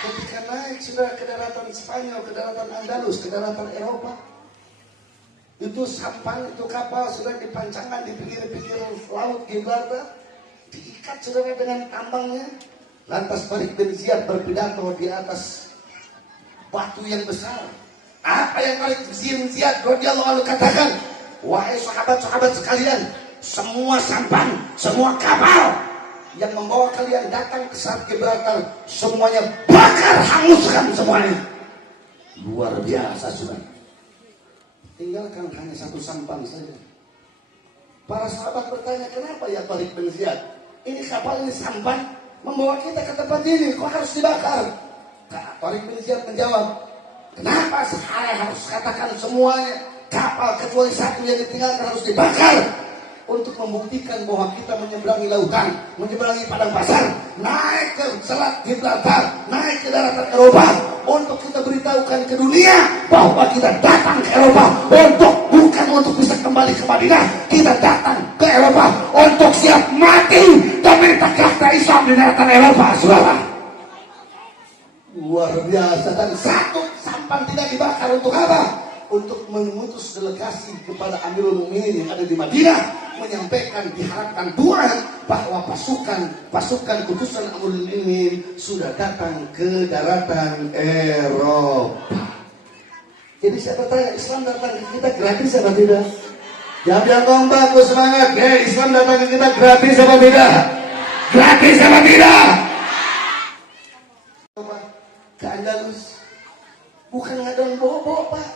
Ketika naik saudara ke daratan Spanyol, ke daratan Andalus, ke daratan Eropa, itu sampan, itu kapal sudah dipancangkan di pinggir-pinggir laut Gibraltar, diikat saudara dengan tambangnya. Lantas Khalid bin Ziyad berpidato di atas batu yang besar. Apa yang Khalid bin Ziyad radhiyallahu anhu katakan? Wahai sahabat-sahabat sekalian, semua sampan, semua kapal yang membawa kalian datang ke Selat Gibraltar, semuanya bakar, hanguskan semuanya. Luar biasa saudara. Tinggalkan hanya satu sampan saja. Para sahabat bertanya, kenapa ya Khalid bin Ziyad? Ini kapal, ini sampan membawa kita ke tempat ini, kok harus dibakar? Khalid bin Ziyad menjawab, kenapa saya harus katakan semuanya? Kapal kecuali satu yang ditinggalkan harus dibakar. Untuk membuktikan bahwa kita menyeberangi lautan, menyeberangi padang pasir, naik ke Selat Gibraltar, naik ke daratan Eropa, untuk kita beritahukan ke dunia bahwa kita datang ke Eropa bukan untuk bisa kembali ke Madinah. Kita datang ke Eropa untuk siap mati dan menegakkan Islam di daratan Eropa, saudara. Luar biasa. Dan satu sampan tidak dibakar untuk apa? Untuk mengutus delegasi kepada Amirul Mukminin yang ada di Madinah, menyampaikan diharapkan Tuhan bahwa pasukan kutusan Amirul Mukminin sudah datang ke daratan Eropa. Jadi saya bertanya, Islam datang ke kita gratis apa tidak? Jawab yang kompak, semangat. Islam datang ke kita gratis apa tidak? Gratis apa tidak? Ke Andalus bukan ngadon bobo Pak,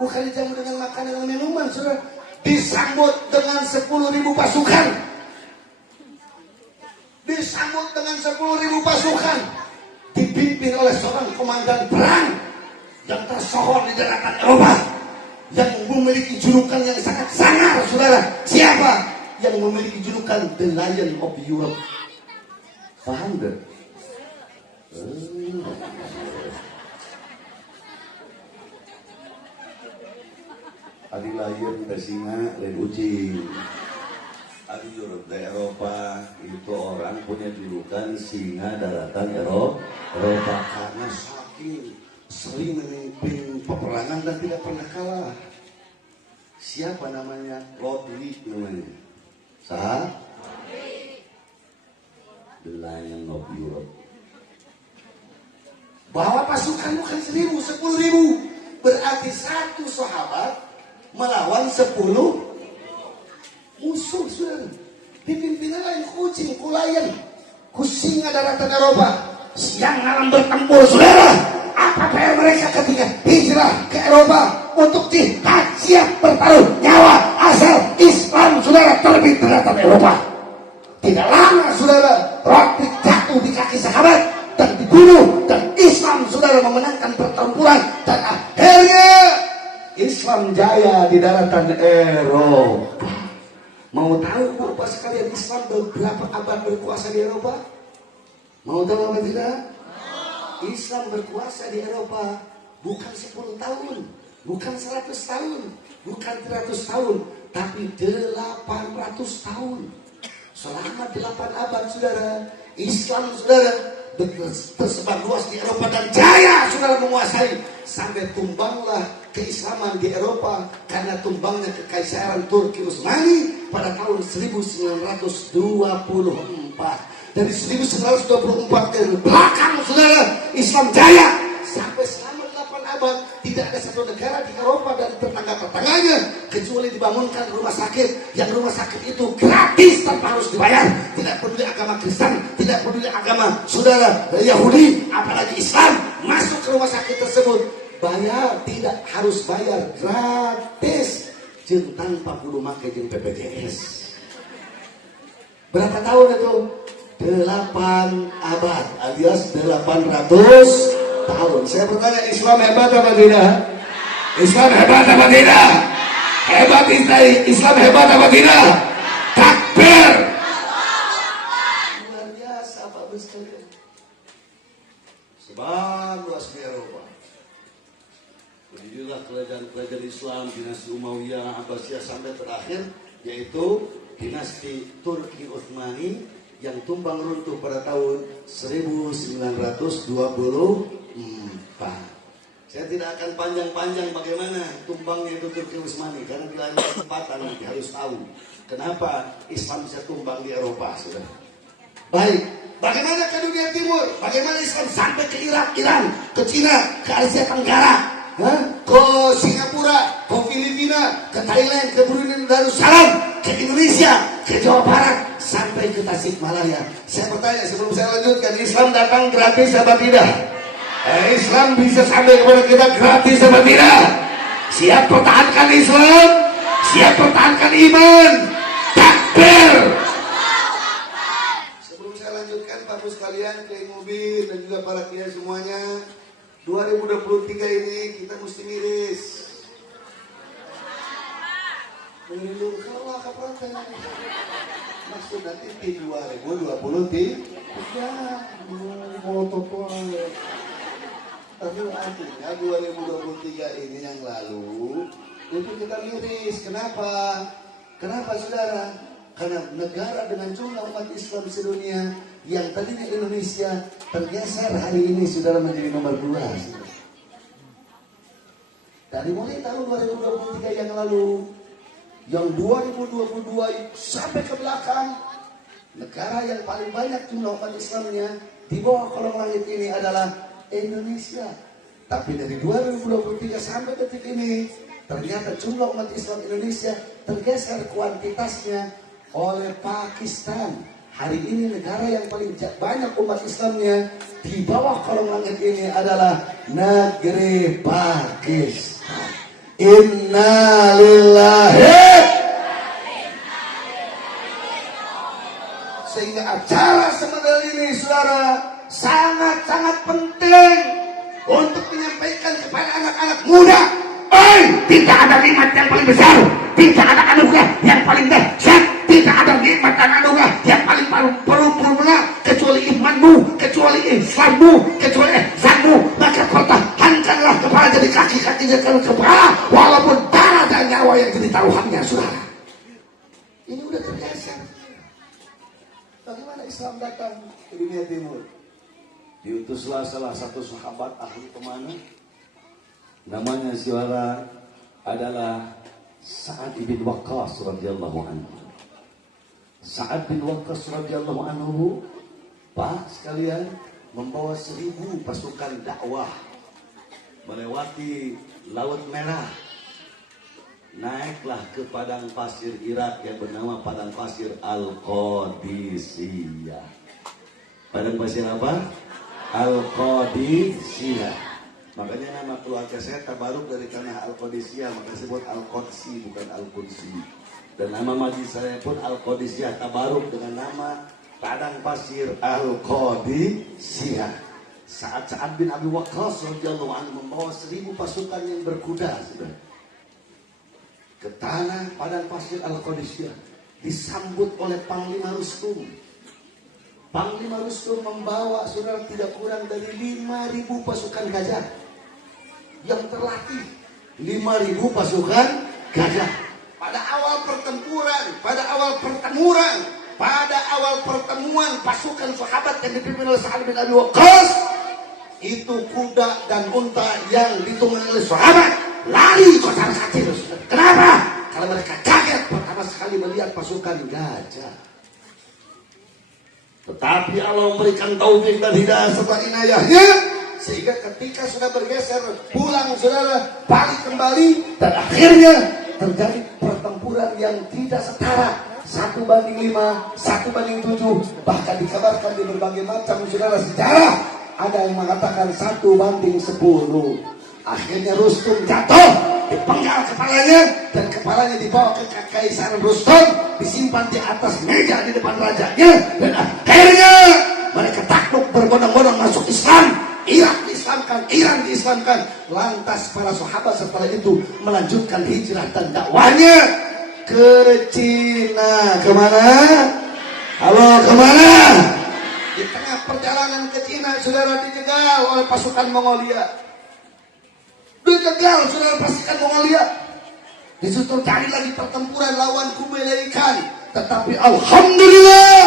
bukan dijamu dengan makanan dan minuman, saudara. Disambut dengan 10.000 pasukan. Disambut dengan 10.000 pasukan, dipimpin oleh seorang komandan perang yang tersohor di daratan Eropa, yang memiliki julukan yang sangat sangar, saudara. Siapa? Yang memiliki julukan The Lion of Europe. Paham gak? Adi lion ke singa, lain ucing. Adi Europe di Eropa itu orang punya julukan singa daratan Eropa karena saking sering memimpin peperangan dan tidak pernah kalah. Siapa namanya? Lodwig namanya. The Lion of Europe. Bahwa pasukan bukan 1.000, 10.000. Berarti satu sahabat melawan 10 musuh, saudara. Dipimpin oleh kucing, kulayan, kusinga daratan Eropa. Siang malam bertempur, saudara. Apa PR mereka ketika hijrah ke Eropa untuk jihad, siap bertaruh nyawa asal Islam, saudara, terlebih di daratan Eropa. Tidak lama, saudara, roti jatuh di kaki sahabat dan dibunuh, dan Islam, saudara, memenangkan pertempuran, dan akhirnya Islam jaya di daratan Eropa. Mau tahu Bapak sekalian Islam beberapa abad berkuasa di Eropa? Mau tahu apa tidak? Islam berkuasa di Eropa bukan 10 tahun, bukan 100 tahun, bukan 300 tahun, tapi 800 tahun. Selama 8 abad, saudara, Islam, saudara, tersebar luas di Eropa dan jaya, saudara, menguasai sampai tumbanglah keislaman di Eropa karena tumbangnya kekaisaran Turki Utsmani pada tahun 1924. dari 1924 ke belakang saudara, Islam jaya sampai selama 8 abad. Tidak ada satu negara di Eropa dan tetangga-tetangganya kecuali dibangunkan rumah sakit, yang rumah sakit itu gratis tanpa harus dibayar. Tidak peduli agama Kristen, tidak peduli agama saudara Yahudi, apalagi Islam, masuk ke rumah sakit tersebut bayar, tidak harus bayar, gratis, jeung tanpa kudu make jeung BPJS. Berapa tahun itu? 8 abad alias 800 tahun. Saya bertanya, Islam hebat apa tidak? Islam hebat apa tidak? Hebat Islam hebat apa tidak? Takbir! Luar biasa Pak Sekalian. Sebab luas di Eropa. Begitulah kerajaan-kerajaan Islam, dinasti Umayyah, Abbasiyah sampai terakhir, yaitu dinasti Turki Utsmani yang tumbang runtuh pada tahun 1924. Saya tidak akan panjang-panjang bagaimana tumbangnya itu Turki Utsmani, karena bila ada kesempatan nanti harus tahu kenapa Islam bisa tumbang di Eropa, saudara. Baik, bagaimana ke dunia timur? Bagaimana Islam sampai ke Irak, Iran, ke Cina, ke Asia Tenggara, ke Singapura, ke Filipina, ke Thailand, ke Brunei Darussalam, ke Indonesia, ke Jawa Barat, sampai ke Tasikmalaya. Saya bertanya sebelum saya lanjutkan, Islam datang gratis apa tidak? Islam bisa sampai kepada kita gratis apa tidak? Siap pertahankan Islam? Siap pertahankan iman? Takbir! Sebelum saya lanjutkan Bapak sekalian, Kiai Mubin dan juga para kiai semuanya, 2023 ini kita mesti miris. Menurut kalau kapan maksud nanti di 2023 mau total. Tapi artinya 2023 ini yang lalu itu kita miris. Kenapa? Kenapa saudara? Karena negara dengan jumlah umat Islam sedunia yang tadinya Indonesia tergeser hari ini saudara menjadi nomor 2. Dari mulai tahun 2023 yang lalu, yang 2022 sampai ke belakang, negara yang paling banyak jumlah umat Islamnya di bawah kolong langit ini adalah Indonesia. Tapi dari 2023 sampai detik ini, ternyata jumlah umat Islam Indonesia tergeser kuantitasnya oleh Pakistan. Hari ini negara yang paling banyak umat Islamnya di bawah kolong langit ini adalah negeri Pakistan. Innalillahi. Sehingga acara semodel ini saudara sangat-sangat penting untuk menyampaikan kepada anak-anak muda. Tidak ada nikmat yang paling besar, tidak ada anugerah yang paling dahsyat, tidak ada nikmat dan anugerah yang paling paripurna kecuali imanmu, kecuali Islammu, kecuali ihsanmu. Maka pertahankanlah kepala jadi kaki-kaki jadi kepala, walaupun darah dan nyawa yang jadi taruhannya, saudara. Ini udah tergeser. Bagaimana Islam datang ke dunia timur? Diutuslah salah satu sahabat ahli pemanah, namanya saudara adalah Sa'ad bin Waqqas radhiyallahu anhu. Sa'ad bin Waqqas radhiyallahu anhu, Pak sekalian, membawa 1000 pasukan dakwah melewati Laut Merah, naiklah ke padang pasir Irak yang bernama padang pasir Al-Qadisiyah. Padang pasir apa? Al-Qadisiyah. Makanya nama keluarga saya tabaruk dari tanah Al-Qadisiyah, maka disebut Al-Qadsi bukan Al-Qudsi. Dan nama majlis saya pun Al-Qadisiyah, tabaruk dengan nama padang pasir Al-Qadisiyah. Saat Sa'ad bin Abi Waqqas radhiyallahu anhu membawa 1000 pasukan yang berkuda sudah ke tanah padang pasir Al-Qadisiyah, disambut oleh Panglima Rustum. Panglima Rustum membawa saudara tidak kurang dari 5.000 pasukan gajah yang terlatih. 5.000 pasukan gajah. Pada awal pertemuan pasukan sahabat yang dipimpin oleh Sa'ad bin Abi Waqqas, itu kuda dan unta yang ditunggangi oleh sahabat lari kocar kacir. Kenapa? Karena mereka kaget pertama sekali melihat pasukan gajah. Tetapi Allah memberikan taufik dan hidayah serta inayahnya, sehingga ketika sudah bergeser pulang saudara, balik kembali, dan akhirnya terjadi pertempuran yang tidak setara, 1:5, 1:7, bahkan dikabarkan di berbagai macam saudara sejarah ada yang mengatakan 1:10. Akhirnya Rustum jatuh, dipenggal kepalanya, dan kepalanya dibawa ke kekaisaran Rustum, disimpan di atas meja di depan rajanya, dan akhirnya mereka takluk berbondong-bondong masuk Islam. Irak diislamkan, Iran diislamkan. Lantas para sahabat setelah itu melanjutkan hijrah dan dakwahnya ke Cina. Kemana? Halo, kemana? Di tengah perjalanan ke Cina, saudara, dijegal oleh pasukan Mongolia. Dijegal, saudara, pasukan Mongolia. Disitu cari lagi pertempuran lawan Kubilai Khan. Tetapi alhamdulillah,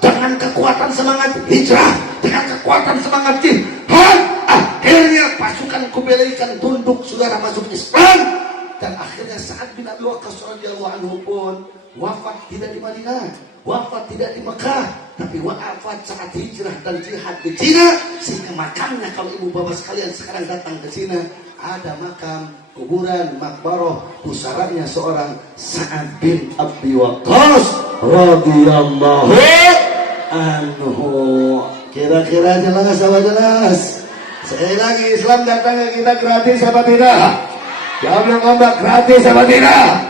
dengan kekuatan semangat hijrah, dengan kekuatan semangat jihad, akhirnya pasukan Kubilai Khan tunduk, saudara, masuk Islam. Dan akhirnya Sa'ad bin Abi Waqqas radhiyallahu anhu pun wafat tidak di Madinah, wafat tidak di Mekah, tapi wafat saat hijrah dan jihad di Cina. Sehingga makamnya, kalau ibu bapak sekalian sekarang datang ke Cina, ada makam, kuburan, makbaroh pusaranya seorang Sa'ad bin Abi Waqqas radhiyallahu anhu. Kira-kira jelas apa jelas? Sekali lagi, Islam datang ke kita gratis apa tidak? Jawabnya ngomong, gratis apa tidak?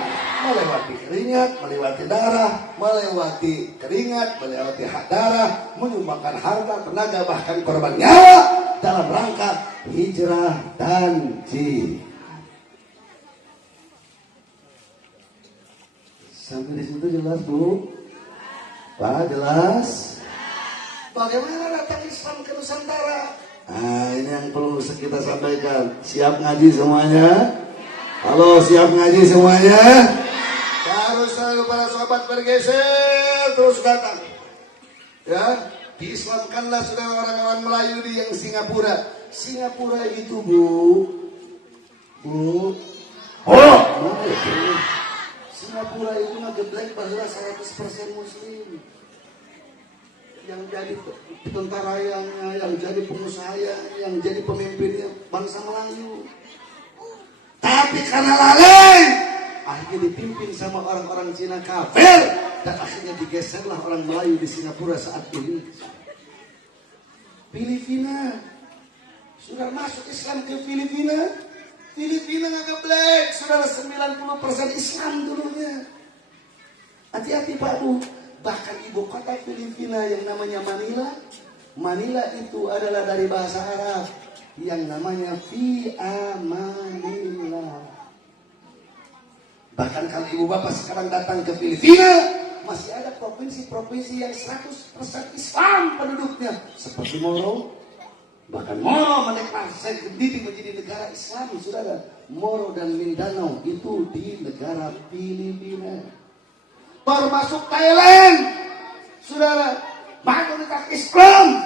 Melewati keringat, melewati darah, melewati keringat, melewati hak darah, menyumbangkan harta, tenaga, bahkan korban nyawa dalam rangka hijrah dan jihad. Sampai di situ jelas, Bu? Pak, jelas? Bagaimana datang Islam ke Nusantara? Nah, ini yang perlu kita sampaikan. Siap ngaji semuanya? Halo, siap ngaji semuanya? Harus selalu para sahabat bergeser, terus datang. Ya, diislamkanlah saudara orang-orang Melayu di yang Singapura. Singapura itu, Bu. Oh, Singapura itu ngegeblek bahwa 100% Muslim. Yang jadi tentaranya, yang jadi pengusaha, yang jadi pemimpinnya bangsa Melayu. Tapi karena lalai, akhirnya dipimpin sama orang-orang Cina kafir, dan akhirnya digeserlah orang Melayu di Singapura saat ini. Filipina, sudah masuk Islam ke Filipina. Filipina ngegeblek, saudara, 90% Islam dulunya. Hati-hati Pak Bu. Bahkan ibu kota Filipina yang namanya Manila. Manila itu adalah dari bahasa Arab yang namanya fi amanillah. Bahkan kalau ibu bapak sekarang datang ke Filipina, masih ada provinsi-provinsi yang 100% Islam penduduknya, seperti Moro. Bahkan Moro mendeklarasikan diri menjadi negara Islam, saudara. Moro dan Mindanao itu di negara Filipina. Termasuk Thailand, saudara, mayoritas Islam.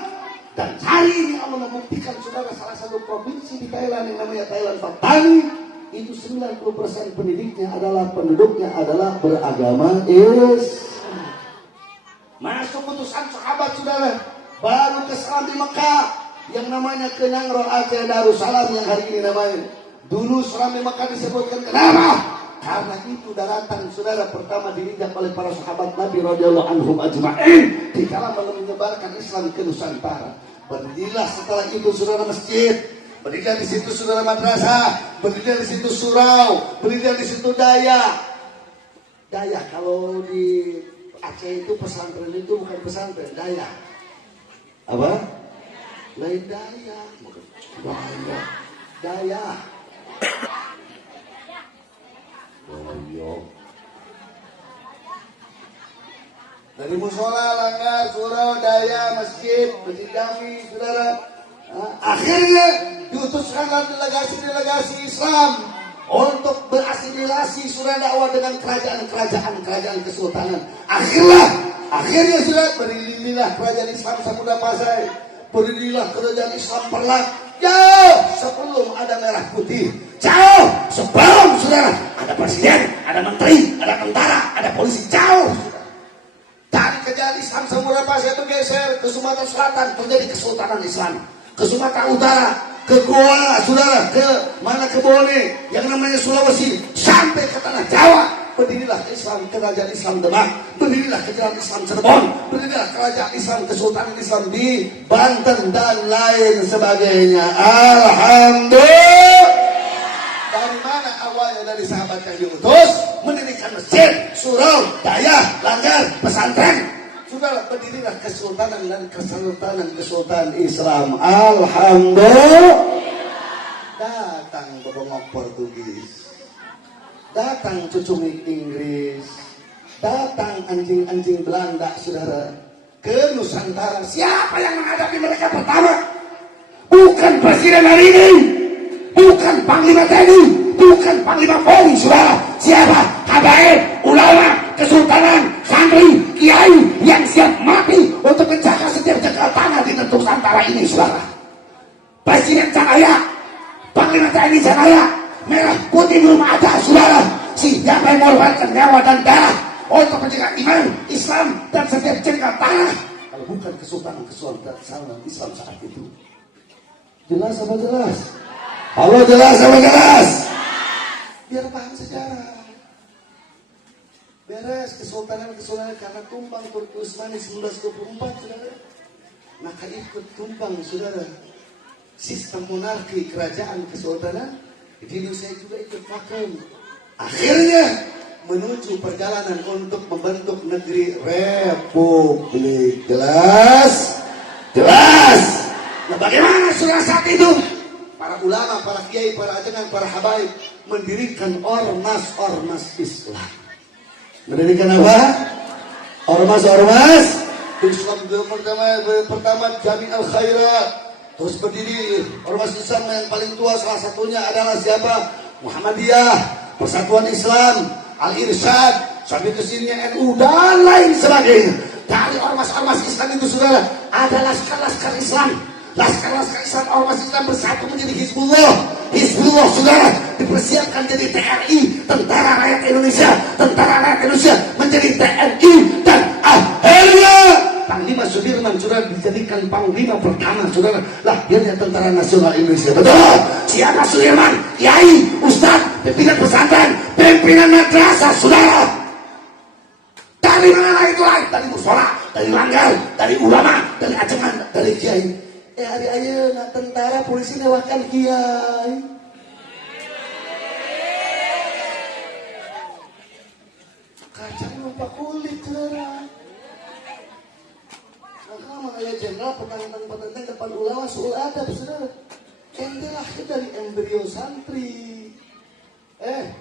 Dan hari ini Allah membuktikan, saudara, salah satu provinsi di Thailand yang namanya Thailand Patani, itu 90% penduduknya adalah beragama Islam. Masuk putusan sahabat, saudara, baru ke di Mekah yang namanya Kenangro Aceh Darussalam yang hari ini namanya. Dulu Serambi Mekah disebutkan kenapa? Karena itu daratan, saudara, pertama diinjak oleh para sahabat Nabi radhiyallahu anhum ajma'in di dalam menyebarkan Islam ke Nusantara. Berdirilah setelah itu, saudara, masjid. Berdirilah di situ, saudara, madrasah. Berdirilah di situ surau. Berdirilah di situ daya. Daya, kalau di Aceh itu pesantren itu bukan pesantren, daya. Apa? Lain daya. Daya. Dari musola, langgar, surau, daya, masjid, masjid jami, saudara. Akhirnya diutuskanlah delegasi-delegasi Islam untuk berasimilasi, saudara, dakwah dengan kerajaan kesultanan. Akhirnya saudara, berdirilah kerajaan Islam Samudra Pasai, berdirilah kerajaan Islam Perlak. Jauh sebelum ada merah putih, jauh sebelum, saudara, ada presiden, ada menteri, ada tentara, ada polisi, jauh, saudara. Dan kejayaan Islam Samudra Pasir bergeser ke Sumatera Selatan, terjadi Kesultanan Islam. Ke Sumatera Utara, ke Goa, saudara, ke mana, ke Bone, yang namanya Sulawesi, sampai ke tanah Jawa. Berdirilah Islam, kerajaan Islam Demak, berdirilah kerajaan Islam Cirebon, berdirilah kerajaan Islam, Kesultanan Islam di Banten dan lain sebagainya. Alhamdulillah. Dari mana awalnya? Dari sahabat yang diutus mendirikan masjid, surau, dayah, langgar, pesantren. Sudah berdirilah kesultanan dan kesultanan Islam. Alhamdulillah. Datang bebongok Portugis, datang cucumik Inggris, datang anjing-anjing Belanda, saudara, ke Nusantara. Siapa yang menghadapi mereka pertama? Bukan presiden hari ini, bukan panglima TNI, bukan panglima Polri, saudara. Siapa? Habaib, ulama, kesultanan, santri, kiai yang siap mati untuk menjaga setiap jengkal tanah di Nusantara ini, saudara. Presiden Canaya, panglima TNI Canaya, merah putih belum ada, saudara. Siapa yang mengorbankan nyawa dan darah untuk menjaga iman, Islam dan setiap jengkal tanah? Kalau bukan kesultanan Islam saat itu. Jelas apa jelas? Halo, jelas apa jelas? Biar paham sejarah. Beres kesultanan karena tumbang Turki Utsmani 1924, saudara. Maka ikut tumbang, saudara, sistem monarki kerajaan kesultanan. Di Indonesia juga ikut vakum. Akhirnya menuju perjalanan untuk membentuk negeri republik. Jelas? Jelas. Nah, bagaimana saudara saat itu? Para ulama, para kiai, para ajengan, para habaib mendirikan ormas-ormas Islam. Mendirikan apa? Ormas-ormas Islam. Pertama Jami Al-Khairat. Terus berdiri ormas Islam yang paling tua, salah satunya adalah siapa? Muhammadiyah, Persatuan Islam, Al-Irsyad, sampai ke sininya NU dan lain sebagainya. Dari ormas-ormas Islam itu, saudara, ada laskar-laskar Islam. Laskar-laskar Islam, ormas Islam bersatu menjadi Hizbullah. Hizbullah, saudara, dipersiapkan jadi TRI, Tentara Rakyat Indonesia. Tentara Rakyat Indonesia menjadi TNI, dan akhirnya Panglima Sudirman, saudara, dijadikan panglima pertama, saudara, lahirnya Tentara Nasional Indonesia. Betul? Siapa Sudirman? Kiai, Ustadz, pimpinan pesantren, pimpinan madrasah, saudara. Dari mana itu lain? Dari musola, dari langgar, dari ulama, dari ajengan, dari kiai. Hari ayeuna tentara polisi lewatkan kiai. Kacang lupa kulit, saudara. Maka ayah jenderal petang-petang depan ulama suul adab, saudara. Ente lahir dari embrio santri.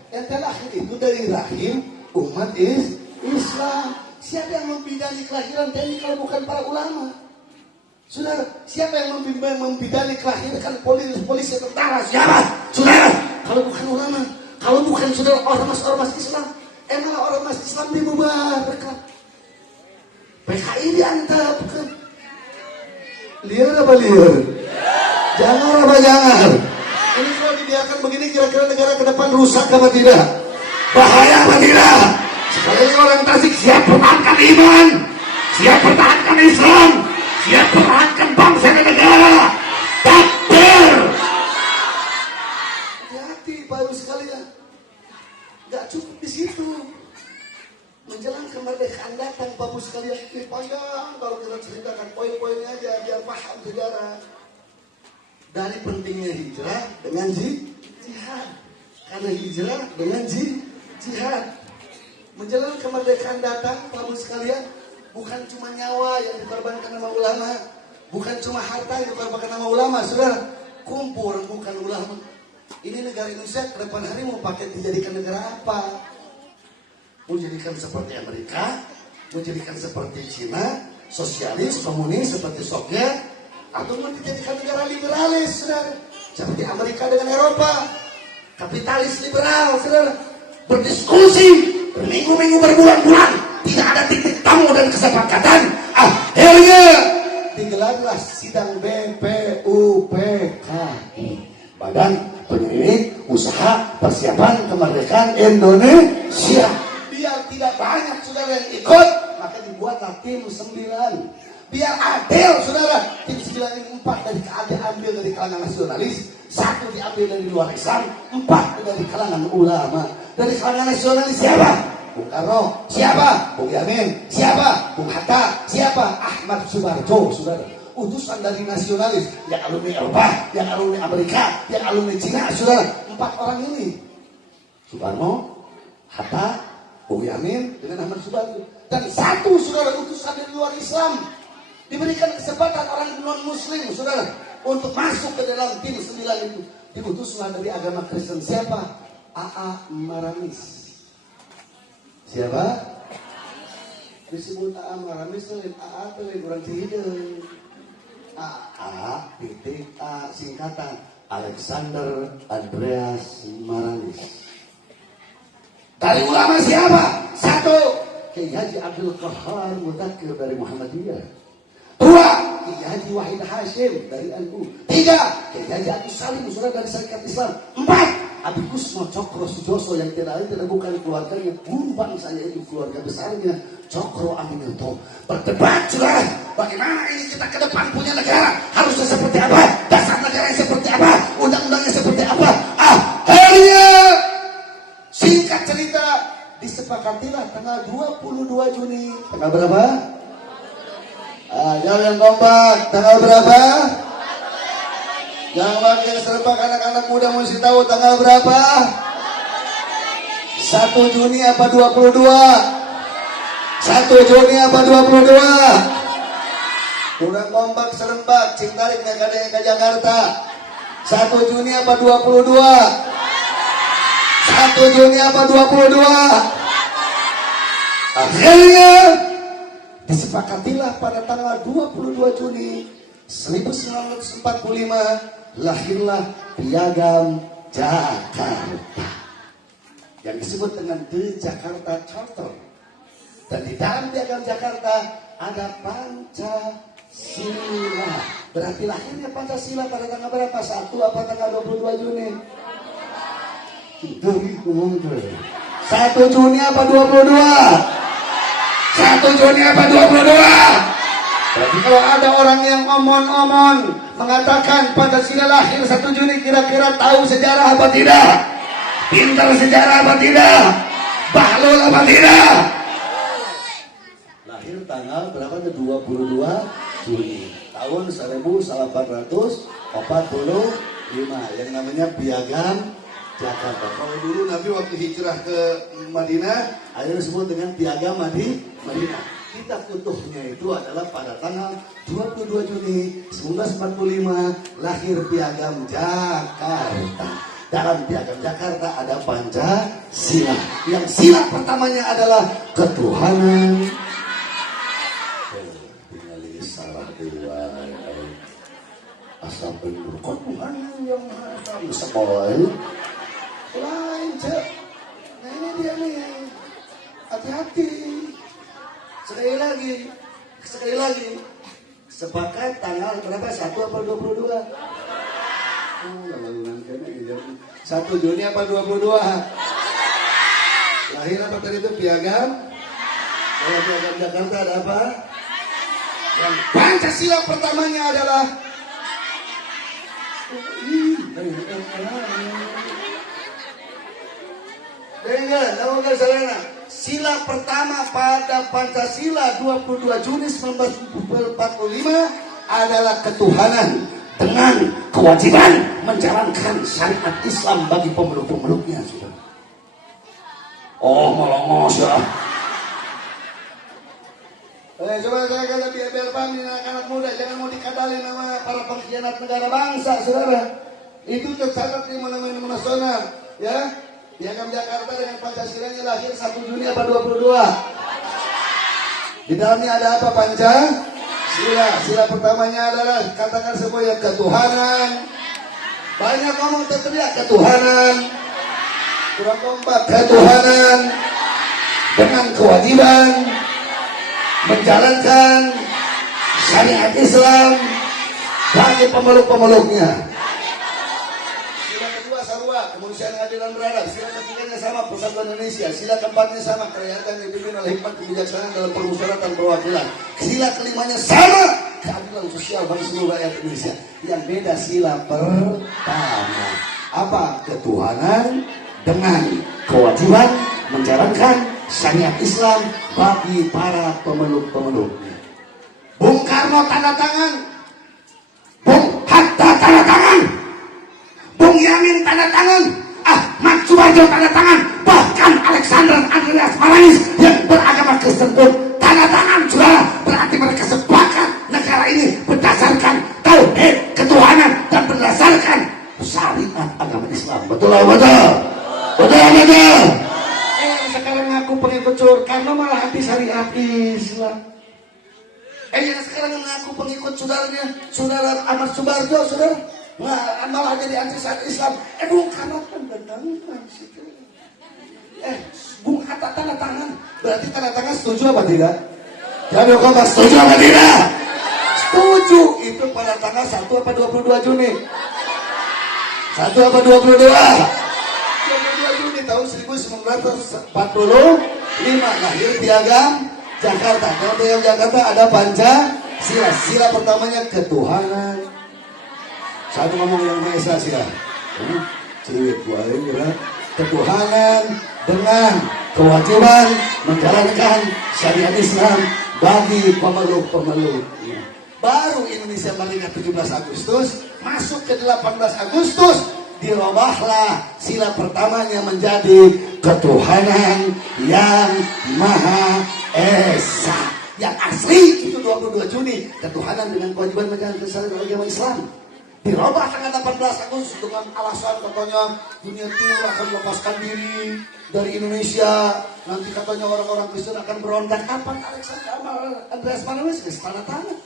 Ente lahir itu dari rahim umat Islam. Siapa yang membidani kelahiran TNI kalau bukan para ulama? Saudara, siapa yang membidani kelahiran polisi tentara? Siapa? Saudara, kalau bukan ulama, kalau bukan, saudara, ormas-ormas Islam. Emang ormas Islam dibubarkan. PKI diantara, bukan? Liar apa liar? Jangan apa jangan? Ini kalau dibiarkan begini, kira-kira negara ke depan rusak apa tidak? Bahaya apa tidak? Sekali lagi orang Tasik siap pertahankan iman, siap pertahankan Islam, siap pertahankan bangsa dan negara. Takbir. Hati-hati, Bapak sekalian. Gak cukup di situ. Menjelang kemerdekaan datang, Bapak sekalian, ini panjang kalau kita ceritakan poin-poinnya aja biar paham sejarah. Dari pentingnya hijrah dengan jihad. Karena hijrah dengan jihad. Menjelang kemerdekaan datang, Bapak sekalian, bukan cuma nyawa yang dikorbankan sama ulama, bukan cuma harta yang dikorbankan sama ulama, saudara. Kumpul bukan ulama. Ini negara Indonesia ke depan hari mau pakai dijadikan negara apa? Mau jadikan seperti Amerika, mau jadikan seperti Cina, sosialis, komunis seperti Soviet, atau mau dijadikan negara liberalis, saudara, seperti Amerika dengan Eropa, kapitalis liberal, saudara. Berdiskusi berminggu-minggu, berbulan-bulan, tidak ada titik temu dan kesepakatan. Akhirnya digelarlah sidang BPUPKI, Badan Penyelidik Usaha Persiapan Kemerdekaan Indonesia. Biar tidak banyak banyak saudara yang ikut, maka dibuatlah tim 9. Biar adil saudara, tim 9 ini 4 diambil dari kalangan nasionalis, 1 diambil dari luar Islam, 4 dari kalangan ulama. Dari kalangan nasionalis siapa? Bung Karno. Siapa? Bung Yamin. Siapa? Bung Hatta. Siapa? Ahmad Subarjo saudara. Utusan dari nasionalis, yang alumni Eropa, yang alumni Amerika, yang alumni Cina saudara. 4 orang ini, Soekarno, Hatta, Bung Yamin dengan Ahmad Subarjo. Dan 1 saudara utusan dari luar Islam, diberikan kesempatan orang non muslim saudara untuk masuk ke dalam tim 9 itu. Diutuslah dari agama Kristen. Siapa? A.A. Maramis. Siapa? Disebut A.A. Maramis lain A.A. lain orang Cihideng. A.A. titik A singkatan Alexander Andreas Maramis. Dari ulama siapa? 1 Kiai Haji Abdul Qahar Mudakir dari Muhammadiyah. 2 Kiai Haji Wahid Hashim dari NU. 3 Kiai Haji Agus Salim saudara dari Syarikat Islam. 4 Abi Kusmo Cokro Sujoso yang tidak bukan keluarganya, guru bangsanya itu keluarga besarnya Cokro Aminoto. Berdebat saudara, bagaimana ini kita ke depan punya negara, harusnya seperti apa, dasar negaranya seperti apa, undang-undangnya seperti apa. Akhirnya singkat cerita disepakatilah tanggal 22 Juni. Tanggal berapa? Jauh yang kompak. Tanggal berapa? Yang makin serba anak-anak muda mesti tahu tanggal berapa? 1 Juni apa 22? 1 Juni apa 22? Kurang kompak serempak, cing tarik naik ke Jakarta. 1 Juni apa 22? 1 Juni apa 22? Akhirnya disepakatilah pada tanggal 22 Juni 1945 lahirlah Piagam Jakarta yang disebut dengan The Jakarta Charter. Dan di dalam Piagam Jakarta ada Pancasila. Berarti lahirnya Pancasila pada tanggal berapa? 1 apa tanggal 22 Juni? 1 Juni apa 22? 1 Juni apa 22? Berarti kalau ada orang yang omon-omon mengatakan Pancasila lahir 1 Juni, kira-kira tahu sejarah apa tidak? Pintar sejarah apa tidak? Bahlul apa tidak? Lahir tanggal berapa? 22 Juni tahun 1445 yang namanya Piagam Jakarta. Kalau dulu Nabi waktu hijrah ke Madinah, akhirnya disebut dengan Piagam Madinah. Kitab utuhnya itu adalah pada tanggal 22 Juni 1945 lahir Piagam Jakarta. Dalam Piagam Jakarta ada Pancasila. Yang sila pertamanya adalah ketuhanan. Tinggali salah dua. Asal benur ketuhanan yang maha sekolah. Lain cek. Nah ini dia nih. Hati-hati. Sekali lagi, sepakat tanggal berapa? 1 apa 22? 1 Juni apa 22? Lahir apa tadi itu Piagam? Kalau Piagam Jakarta ada apa? Yang Pancasila pertamanya adalah dengar, kamu kan salahnya. Sila pertama pada Pancasila 22 Juni 1945 adalah ketuhanan dengan kewajiban menjalankan syariat Islam bagi pemeluk-pemeluknya. Oh, melongos ya. Coba saya kata biar paham ini anak-anak muda, jangan mau dikadalin sama para pengkhianat negara bangsa, saudara. Itu tercatat di monumen nasional, ya. Piagam Jakarta dengan Pancasilanya lahir 1 Juni apa 22? Di dalamnya ada apa? Pancasila. Sila pertamanya adalah katakan semua ya ketuhanan. Banyak ngomong teriak ketuhanan. Kurang kompak ketuhanan dengan kewajiban menjalankan syariat Islam bagi pemeluk-pemeluknya. Sila kedua sarua. kemanusiaan adil dan beradab. Sila ketiganya sama, Persatuan Indonesia. Sila keempatnya sama, kerajaan yang dipimpin oleh hikmat kebijaksanaan dalam permusyawaratan perwakilan. Sila kelimanya sama, keadilan sosial bagi seluruh rakyat Indonesia. Yang beda sila pertama. Apa? Ketuhanan dengan kewajiban menjalankan syariat Islam bagi para pemeluk-pemeluknya. Bung Karno tanda tangan, Bung Hatta tanda tangan, Bung Yamin tanda tangan, Ahmad Subarjo tanda tangan, bahkan Alexander Andreas Marangis yang beragama Kristen pun tanda tangan, saudara. Berarti mereka sepakat negara ini berdasarkan tauhid ketuhanan dan berdasarkan syariat agama Islam. Betul atau betul? Betul betul. Sekarang ngaku pengikut karena malah anti syariat Islam. Yang sekarang mengaku pengikut saudaranya, saudara Ahmad Subarjo, saudara, malah jadi anti syariat Islam. Bung Karno kan bertangan situ. Bung Hatta tanda tangan. Berarti tanda tangan setuju apa tidak? Jadi kok setuju apa tidak? Setuju. Itu pada tanggal 1 apa 22 Juni? 1 apa 22? 22 Juni tahun 1945 lahir Piagam Jakarta. Kalau Piagam Jakarta ada Pancasila. Sila pertamanya ketuhanan. Satu ngomong yang Maha Esa sila. Ciwit buaya kira. Ketuhanan dengan kewajiban menjalankan syariat Islam bagi pemeluk-pemeluk. Baru Indonesia merdeka 17 Agustus, masuk ke 18 Agustus, dirubahlah sila pertamanya menjadi ketuhanan yang Maha Esa. Yang asli itu 22 Juni, ketuhanan dengan kewajiban menjalankan syariat agama Islam. Dirubah tanggal 18 Agustus dengan alasan katanya dunia timur akan melepaskan diri dari Indonesia. Nanti katanya orang-orang Kristen akan berontak. Kapan Alexander Andreas Marangis tanda tangan?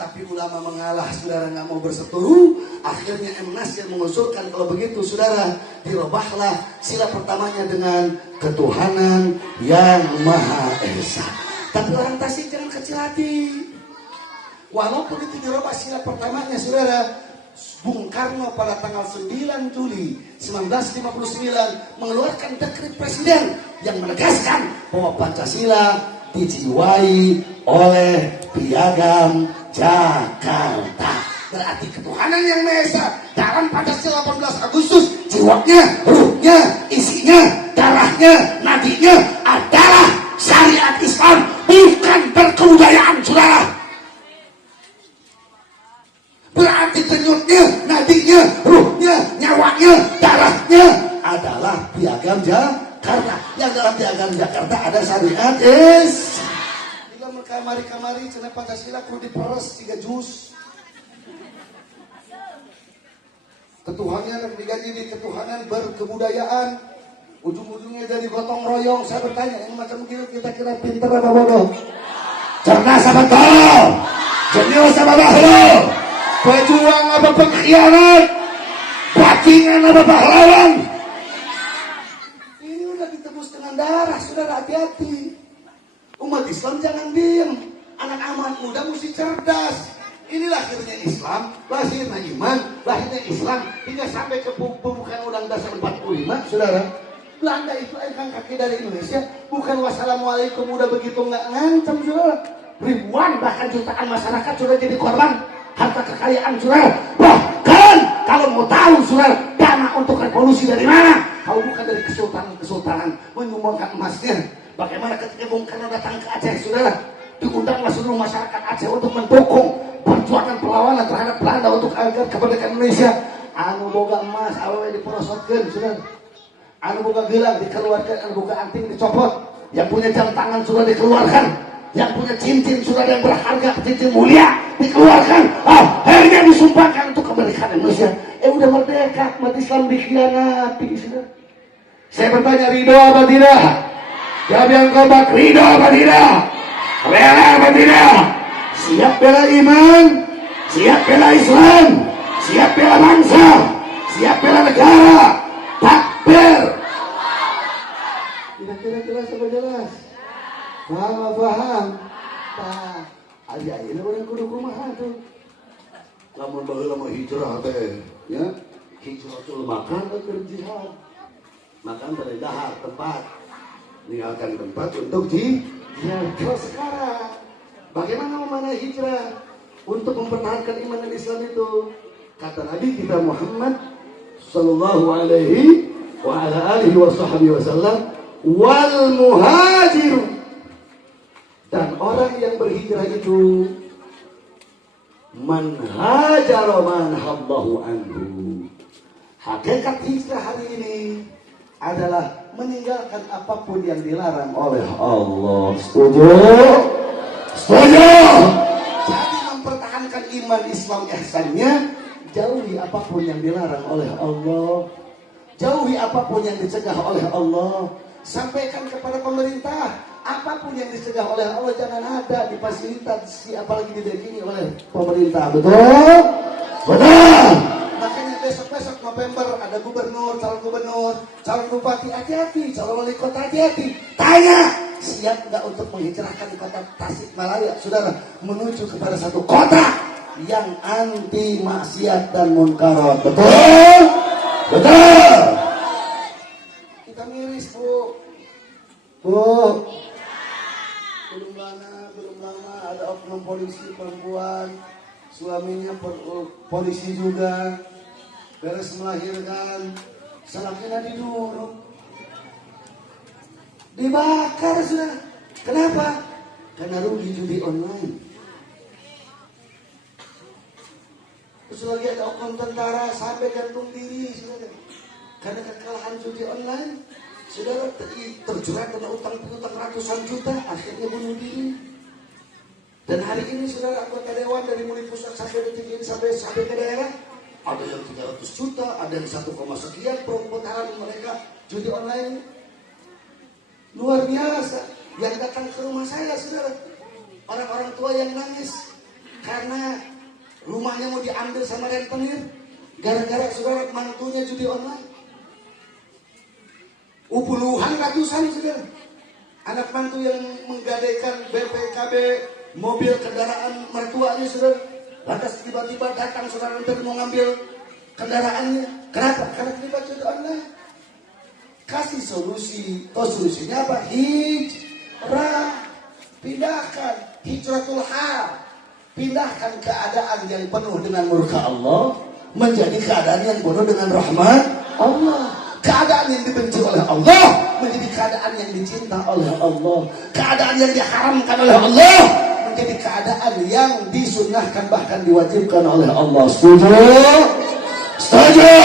Tapi ulama mengalah, saudara, nggak mau berseteru. Akhirnya MNAS yang mengusulkan kalau begitu, saudara, dirubahlah sila pertamanya dengan ketuhanan yang Maha Esa. Tapi orang Tasik jangan kecil hati. Walaupun itu dirubah sila pertamanya, saudara, Bung Karno pada tanggal 9 Juli 1959 mengeluarkan dekret presiden yang menegaskan bahwa Pancasila dijiwai oleh Piagam Jakarta. Berarti ketuhanan yang Maha Esa dalam Pancasila 18 Agustus, jiwanya, ruhnya, isinya, darahnya, nadinya adalah syariat Islam, bukan berkebudayaan, saudara. Berarti denyutnya, nadinya, ruhnya, nyawanya, darahnya adalah Piagam Jakarta. Yang dalam Piagam Jakarta ada syariat Islam. Kamari-kamari cina Pancasila perlu diperes 3 juz. Ketuhanan yang digaji di ketuhanan berkebudayaan, ujung-ujungnya jadi gotong royong. Saya bertanya, yang macam gitu kita kira pintar apa bodoh? Cerdas apa tol? Jenius apa bahlul? Pejuang apa pengkhianat? Bajingan apa pahlawan? Ini udah ditebus dengan darah, saudara, hati-hati. Umat Islam jangan diam. Anak-anak muda mesti cerdas. Ini lahirnya Islam, lahirnya iman, lahirnya Islam, hingga sampai ke pembukaan Undang-Undang Dasar 45, saudara. Belanda itu angkat kaki dari Indonesia, bukan wassalamualaikum, udah begitu nggak ngancam, saudara. Ribuan bahkan jutaan masyarakat sudah jadi korban harta kekayaan, saudara. Bahkan kalau mau tahu, saudara, dana untuk revolusi dari mana? Kalau bukan dari kesultanan menyumbangkan emasnya. Bagaimana ketika Bung Karno datang ke Aceh, saudara, diundanglah seluruh masyarakat Aceh untuk mendukung perjuangan perlawanan terhadap Belanda untuk agar kemerdekaan Indonesia. Anu boga emas awewe diperosotkeun, saudara. Anu boga gelang dikeluarkan, anu boga anting dicopot. Yang punya jam tangan sudah dikeluarkan. Yang punya cincin sudah yang berharga, cincin mulia dikeluarkan. Akhirnya disumpahkan untuk kemerdekaan Indonesia. Udah merdeka, umat Islam dikhianati, saudara. Saya bertanya, ridho apa tidak? Jawab yang kompak, ridho apa tidak? Rela apa tidak? Siap bela iman, siap bela Islam, siap bela bangsa, siap bela negara. Takbir. Kira-kira jelas apa jelas? Paham? Nah, aja ini orang kudu kumaha tuh. Lamun baheula mah hijrah teh, ya. hijratul makan ke jihad. Makan dari dahar tempat, meninggalkan tempat untuk jihad. Kalau sekarang bagaimana memanai hijrah untuk mempertahankan iman dan Islam itu? Kata Nabi kita Muhammad sallallahu alaihi wa ala alihi wa sahbihi wasallam, wal muhajir, dan orang yang berhijrah itu man hajara man habbahu anhu. Hakikat hijrah hari ini adalah meninggalkan apapun yang dilarang oleh Allah. Setuju? Setuju? Jadi mempertahankan iman Islam ihsannya, jauhi apapun yang dilarang oleh Allah, jauhi apapun yang dicegah oleh Allah. Sampaikan kepada pemerintah, apapun yang dicegah oleh Allah jangan ada difasilitasi, apalagi dibikini oleh pemerintah. Betul? Betul. Makanya besok-besok November ada gubernur, calon bupati, hati-hati, calon wali kota, hati-hati. Tanya, siap nggak untuk menghijrahkan kota Tasikmalaya, saudara, menuju kepada satu kota yang anti maksiat dan munkarat. Betul? Betul. Kita miris, Bu. Belum lama ada oknum polisi perempuan, suaminya polisi juga, beres melahirkan, salaknya diduruk, dibakar sudah. Kenapa? Karena rugi judi online. Terus lagi ada oknum tentara sampai gantung diri, saudara, karena kekalahan judi online. Saudara terjerat kena utang ratusan juta, akhirnya bunuh diri. Dan hari ini saudara, anggota dewan dari mulai pusat sampai detik ini sampai ke daerah, ada yang 300 juta, ada yang 1, sekian perputaran mereka judi online. Luar biasa. Yang datang ke rumah saya, saudara, orang-orang tua yang nangis karena rumahnya mau diambil sama rentenir gara-gara saudara mantunya judi online. Puluhan ratusan, saudara, anak mantu yang menggadaikan BPKB mobil kendaraan mertuanya, saudara, lantas tiba-tiba datang saudara untuk mau ngambil kendaraannya. Kenapa? Karena terlibat judi online. Kasih solusi. Solusinya apa? Hijrah. Pindahkan hijratul hal. Pindahkan keadaan yang penuh dengan murka Allah menjadi keadaan yang penuh dengan rahmat Allah. Keadaan yang dibenci oleh Allah menjadi keadaan yang dicinta oleh Allah. Keadaan yang diharamkan oleh Allah menjadi keadaan yang disunnahkan bahkan diwajibkan oleh Allah. Setuju? Setuju?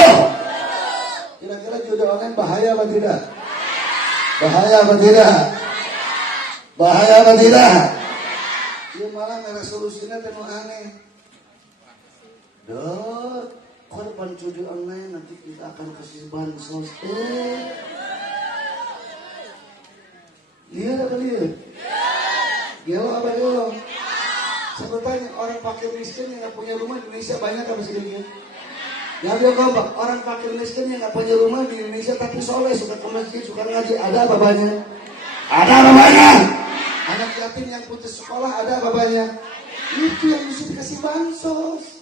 Kira-kira judi online bahaya apa tidak? Bahaya apa tidak? Bahaya apa tidak? Dia malah resolusinya temu aneh. Korban judi online nanti kita akan kasih bansos. Lihat apa lihat? Gelo apa gelo? Saya bertanya, orang fakir miskin yang nggak punya rumah di Indonesia banyak apa sedikit? Yang dia kompak, orang fakir miskin yang nggak punya rumah di Indonesia tapi soleh, suka ke masjid, suka ngaji, ada apa banyak? Ada apa banyak? Anak yatim yang putus sekolah, ada apa banyak? Itu yang mesti dikasih bansos.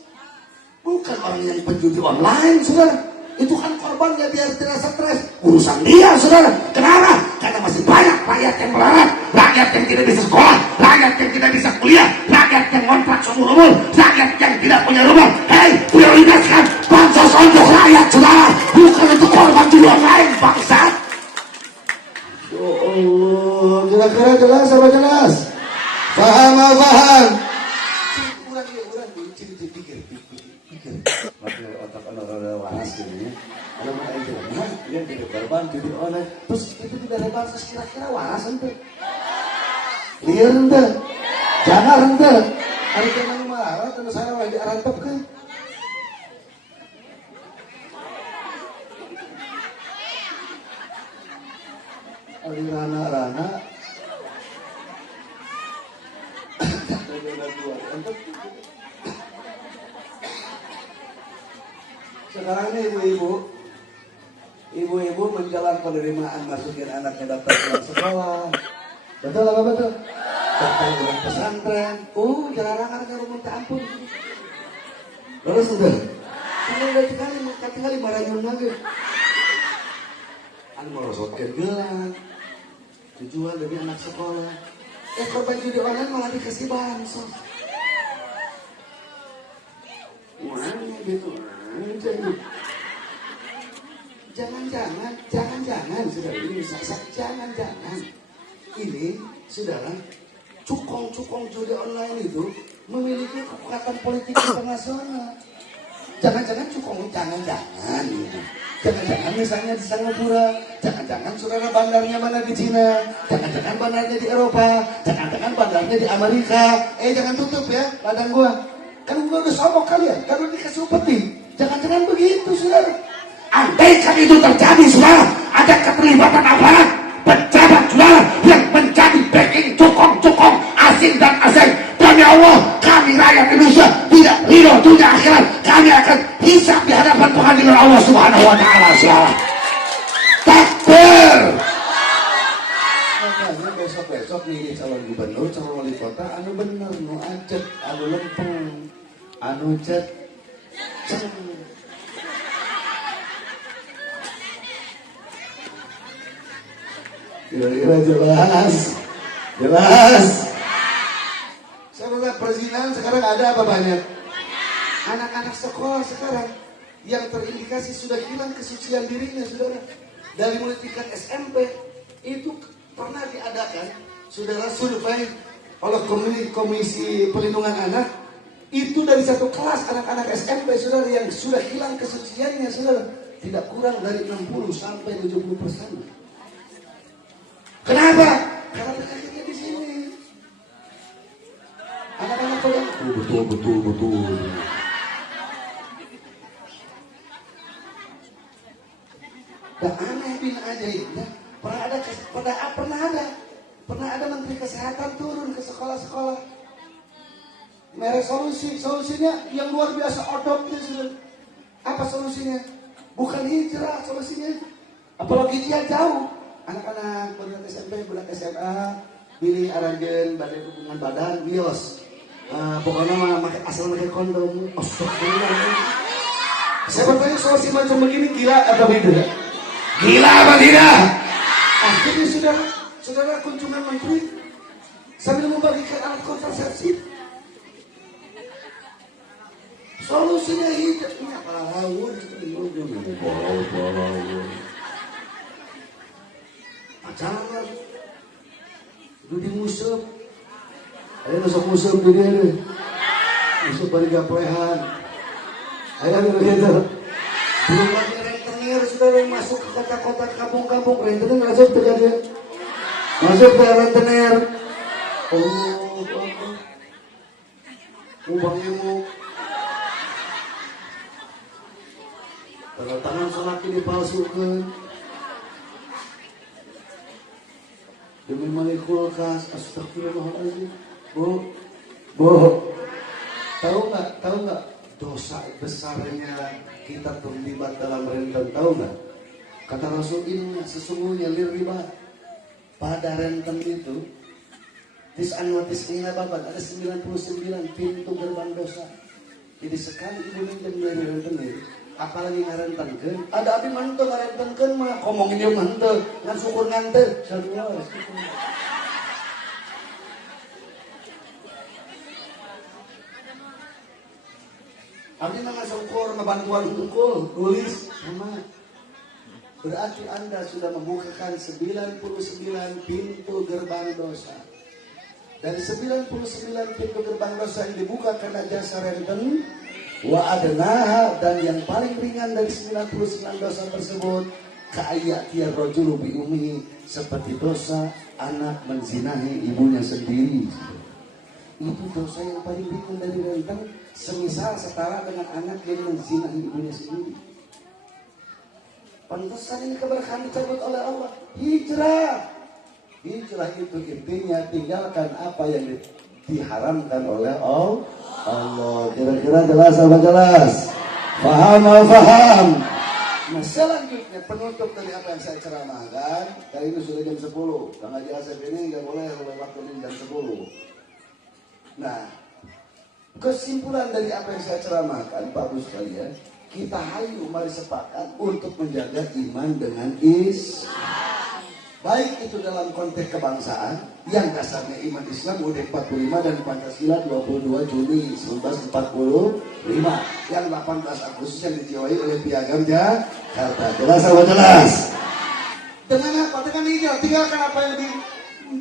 Bukan orang yang penjudi online, saudara. Itu kan korbannya biar tidak stres. Urusan dia, saudara. Kenapa? Karena masih banyak rakyat yang melarat, rakyat yang tidak bisa sekolah, rakyat yang tidak bisa kuliah, rakyat yang ngontrak seumur-umur, rakyat yang tidak punya rumah. Hei, prioritaskan bansos untuk rakyat, saudara, bukan untuk korban judi online, bangsat. Oh Allah, kira-kira jelas apa jelas? Paham apa paham? Pakai otak anak-anak waras gitu ya. Kalau mau aja, dia jadi korban judi online. Terus itu tidak ada bansos, kira-kira waras ente? Liar ente? Jangan ente? Hari kena marah, karena saya lagi arantep kan? Ada rana-rana. Sekarang ini ibu-ibu menjelang penerimaan masukin anaknya daftar ulang sekolah. Betul apa betul? Daftar ulang pesantren. Jalanan kan rumah tak ampun. Lalu sudah. Anu udah tinggali maranyun lagi. Anu merosotkan gelang. Tujuan demi anak sekolah. Korban judi online malah dikasih bansos. Mana gitu aja ini. Jangan, saudara ini jangan. Ini, saudara, cukong judi online itu memiliki kekuatan politik internasional. Jangan gitu. Jangan misalnya di Singapura, jangan saudara bandarnya mana di Cina, jangan bandarnya di Eropa, jangan bandarnya di Amerika. Jangan tutup ya ladang gua. Kan gua udah sombong kalian, kalau dikasih upeti. Jangan begitu, saudara. Andaikan itu terjadi, saudara, ada keterlibatan aparat pejabat saudara yang menjadi backing cukong asing dan asing. Demi Allah, kami rakyat Indonesia tidak ridho dunia akhirat. Kami akan hisab di hadapan pengadilan Allah Subhanahu wa taala, saudara. Takbir. Makanya besok milih calon gubernur, calon wali kota anu bener, nu ajet, anu lempeng, anu cet. Kira-kira jelas. Saudara, perzinahan sekarang ada apa banyak? Anak-anak sekolah sekarang yang terindikasi sudah hilang kesucian dirinya, saudara. Dari mulai tingkat SMP itu pernah diadakan, saudara, survei oleh Komisi Perlindungan Anak. Itu dari satu kelas anak-anak SMP, saudara, yang sudah hilang kesuciannya, saudara, tidak kurang dari 60 sampai 70%. Kenapa? Karena penyakitnya di sini. Anak-anak pegang betul. Dan aneh bin ajaibnya pernah ada menteri kesehatan turun ke sekolah-sekolah. Merek solusinya yang luar biasa adoptif, sudah. Apa solusinya? Bukan hijrah solusinya. Apalagi dia jauh. Anak-anak budak SMP, budak SMA pilih aranjeun badai hubungan badan bios. Pokoknya mah asal pakai kondom. Astagfirullah. Saya bertanya solusi macam begini gila atau tidak? Gila apa tidak? Akhirnya saudara kunjungan menteri sambil membagikan alat kontrasepsi. Solusinya hidupnya balawun. Pacaran Dudi musuh. Ayo musuh di dia deh. Musuh pada gaplehan. Ayo gitu. Belum lagi rentenir saudara yang masuk ke kota-kota kampung-kampung. Rentenir masuk terjadi. Masuk ke rentenir. Ubang ilmu. Tanda tangan salaki dipalsukan. Demi mali kulkas, astagfirullahaladzim. Bu, tahu nggak dosa besarnya kita terlibat dalam renten? Tahu nggak? Kata Rasul ini sesungguhnya riba pada renten itu tis'ina babat ada 99 pintu gerbang dosa. Jadi sekali ibu minjem dari rentenir, apalagi ngarentenkeun, ada abi manteu ngarentenkeun mah ngomongin dia manteu, ngan syukur nganteu. Abi mah syukur ngebantuan hungkul, tulis sama. Berarti Anda sudah membukakan 99 pintu gerbang dosa. Dari 99 pintu gerbang dosa yang dibuka karena jasa renten, wa adnaha, dan yang paling ringan dari 99 dosa tersebut, ka'ayyatir rajulu bi ummihi, seperti dosa anak menzinahi ibunya sendiri. Itu dosa yang paling ringan dari renten, semisal setara dengan anak yang menzinahi ibunya sendiri. Pantesan ini keberkahan dicabut oleh Allah. Hijrah itu intinya tinggalkan apa yang diharamkan oleh Allah. Kira-kira jelas apa jelas? Faham atau faham? Nah, selanjutnya penutup dari apa yang saya ceramahkan. Kali ini sudah jam 10. Tanggal jasa ini nggak boleh lewat waktu ini jam 10. Nah, kesimpulan dari apa yang saya ceramahkan, Bapak sekalian, kita hayu mari sepakat untuk menjaga iman dengan Islam. Baik itu dalam konteks kebangsaan yang dasarnya iman Islam UUD 45 dan Pancasila 22 Juni 1945, yang 18 Agustus yang dijiwai oleh Piagam Jakarta. Jelas atau jelas? Dengan apa? Dengan tinggalkan apa yang di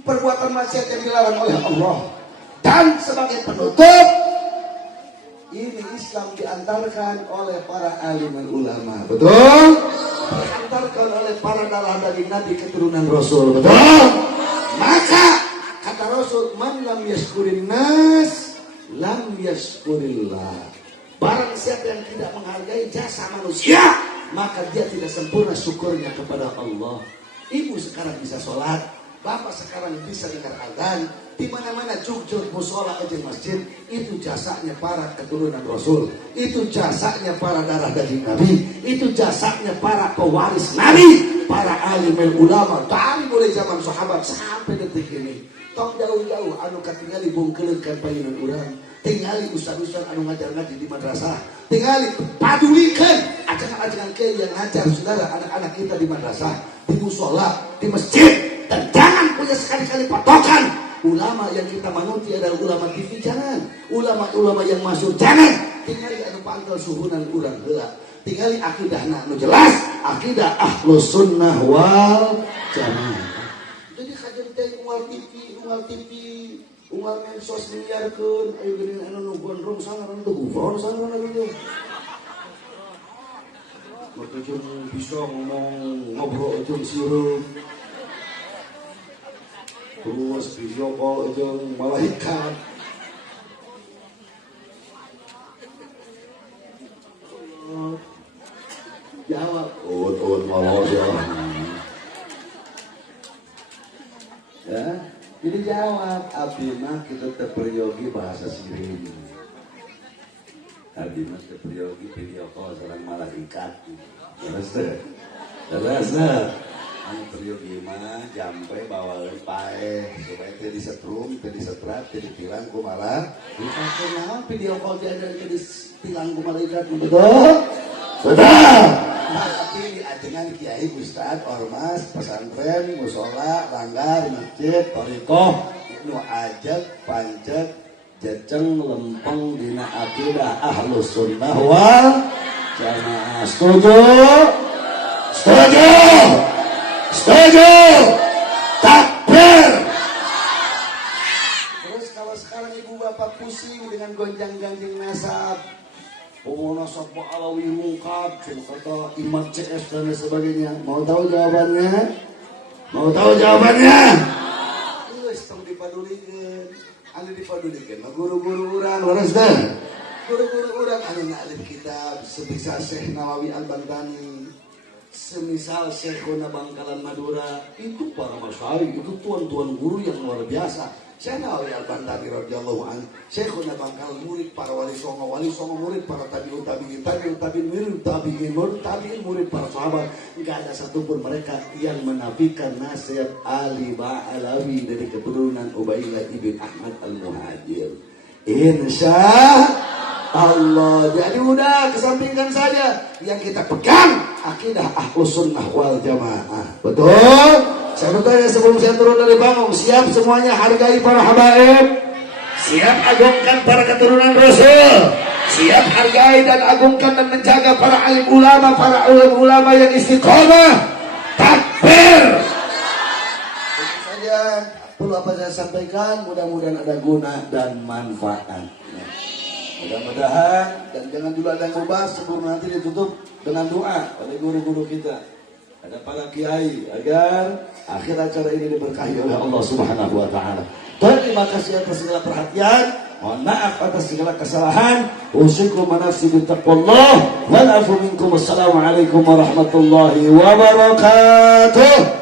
perbuatan maksiat yang dilarang oleh Allah. Dan sebagai penutup, ini Islam diantarkan oleh para alim dan ulama. Betul? Diantarkan oleh para darah daging Nabi keturunan Rasul. Betul? Maka kata Rasul, man lam yashkurin nas lam yashkurillah. Barang siapa yang tidak menghargai jasa manusia, maka dia tidak sempurna syukurnya kepada Allah. Ibu sekarang bisa sholat, bapak sekarang bisa dengar azan, di mana-mana jujur musola aja masjid, itu jasanya para keturunan Rasul, itu jasanya para darah daging Nabi, itu jasanya para pewaris Nabi, para alim ulama dari mulai zaman sahabat sampai detik ini. Tong jauh-jauh anu katingali bungkeleun payunan urang, tingali ustaz-ustaz anu ngajar-ngaji di madrasah, tingali padulikeun ajangan-ajangan ke yang ngajar saudara anak-anak kita di madrasah, di musola, di masjid. Dan jangan punya sekali-kali patokan ulama yang kita manuti adalah ulama TV, jangan. Ulama-ulama yang masuk, jangan. Tingali anu pantel suhunan urang heula. Tingali akidahna anu jelas, akidah Ahlus Sunnah wal Jamaah. Jadi kajian teh unggal TV, unggal mensos miliarkeun, ayo geuning anu gondrong sangaran teh gufron sangaran anu. Waktu jeung bisa ngomong ngobrol jeung sirup. Terus video call jeung malaikat. Jawab, malos ya. Ya, jadi jawab, abdi mah kita terperyogi bahasa sirim. Abdi mah terperyogi video call sareng malaikat. Terus anu peryogi mah jampe bawaeun paeh supaya teu disetrum, teu disetrat, teu ditilang ku malah. Dipakai naon video call teh ada teu ditilang ku malaikat betul? Betul. Tapi diajengan kiai, ustad, ormas, pesantren, musola, langgar, masjid, thariqah, nu ajeg, pancet, jeceng, lempeng dina akidah Ahlus Sunnah wal Jamaah. Setuju? Setuju? Setuju? Takbir. Terus kalau sekarang ibu bapak pusing dengan gonjang-ganjing nasab, nasab Alawi mungkab, kata Imam CS dan sebagainya, mau tahu jawabannya? Mau tahu jawabannya? Wes tong dipadulikeun, anu dipadulikeun mah guru-guru urang, leres teh. Guru-guru urang anu ngalih kitab sebisa Syekh Nawawi Al-Bantani, semisal Syekhuna Bangkalan Madura, itu para masyayikh, itu tuan-tuan guru yang luar biasa. Syekh Nawawi Al-Bantani radhiyallahu anhu, Syekhuna Bangkalan murid para wali songo murid para tabi'ut tabi'in murid para sahabat. Enggak ada satupun mereka yang menafikan nasihat Ali Ba'alawi dari keturunan Ubaidillah ibn Ahmad Al-Muhajir. Insya Allah. Jadi udah kesampingkan saja. Yang kita pegang akidah Ahlus Sunnah wal Jamaah. Betul? Saya bertanya sebelum saya turun dari panggung, siap semuanya hargai para habaib? Siap agungkan para keturunan Rasul? Siap hargai dan agungkan dan menjaga para alim ulama, para ulama yang istiqomah? Takbir! Itu saja perlu apa saya sampaikan, mudah-mudahan ada guna dan manfaat. Mudah-mudahan, dan jangan dulu ada yang ubah sebelum nanti ditutup dengan doa oleh guru-guru kita, ada para kiai, agar akhir acara ini diberkahi oleh Allah Subhanahu wa Ta'ala. Terima kasih atas segala perhatian, mohon maaf atas segala kesalahan. Usikum wa nafsi bittaqwallah wal afu minkum. Wassalamualaikum warahmatullahi wabarakatuh.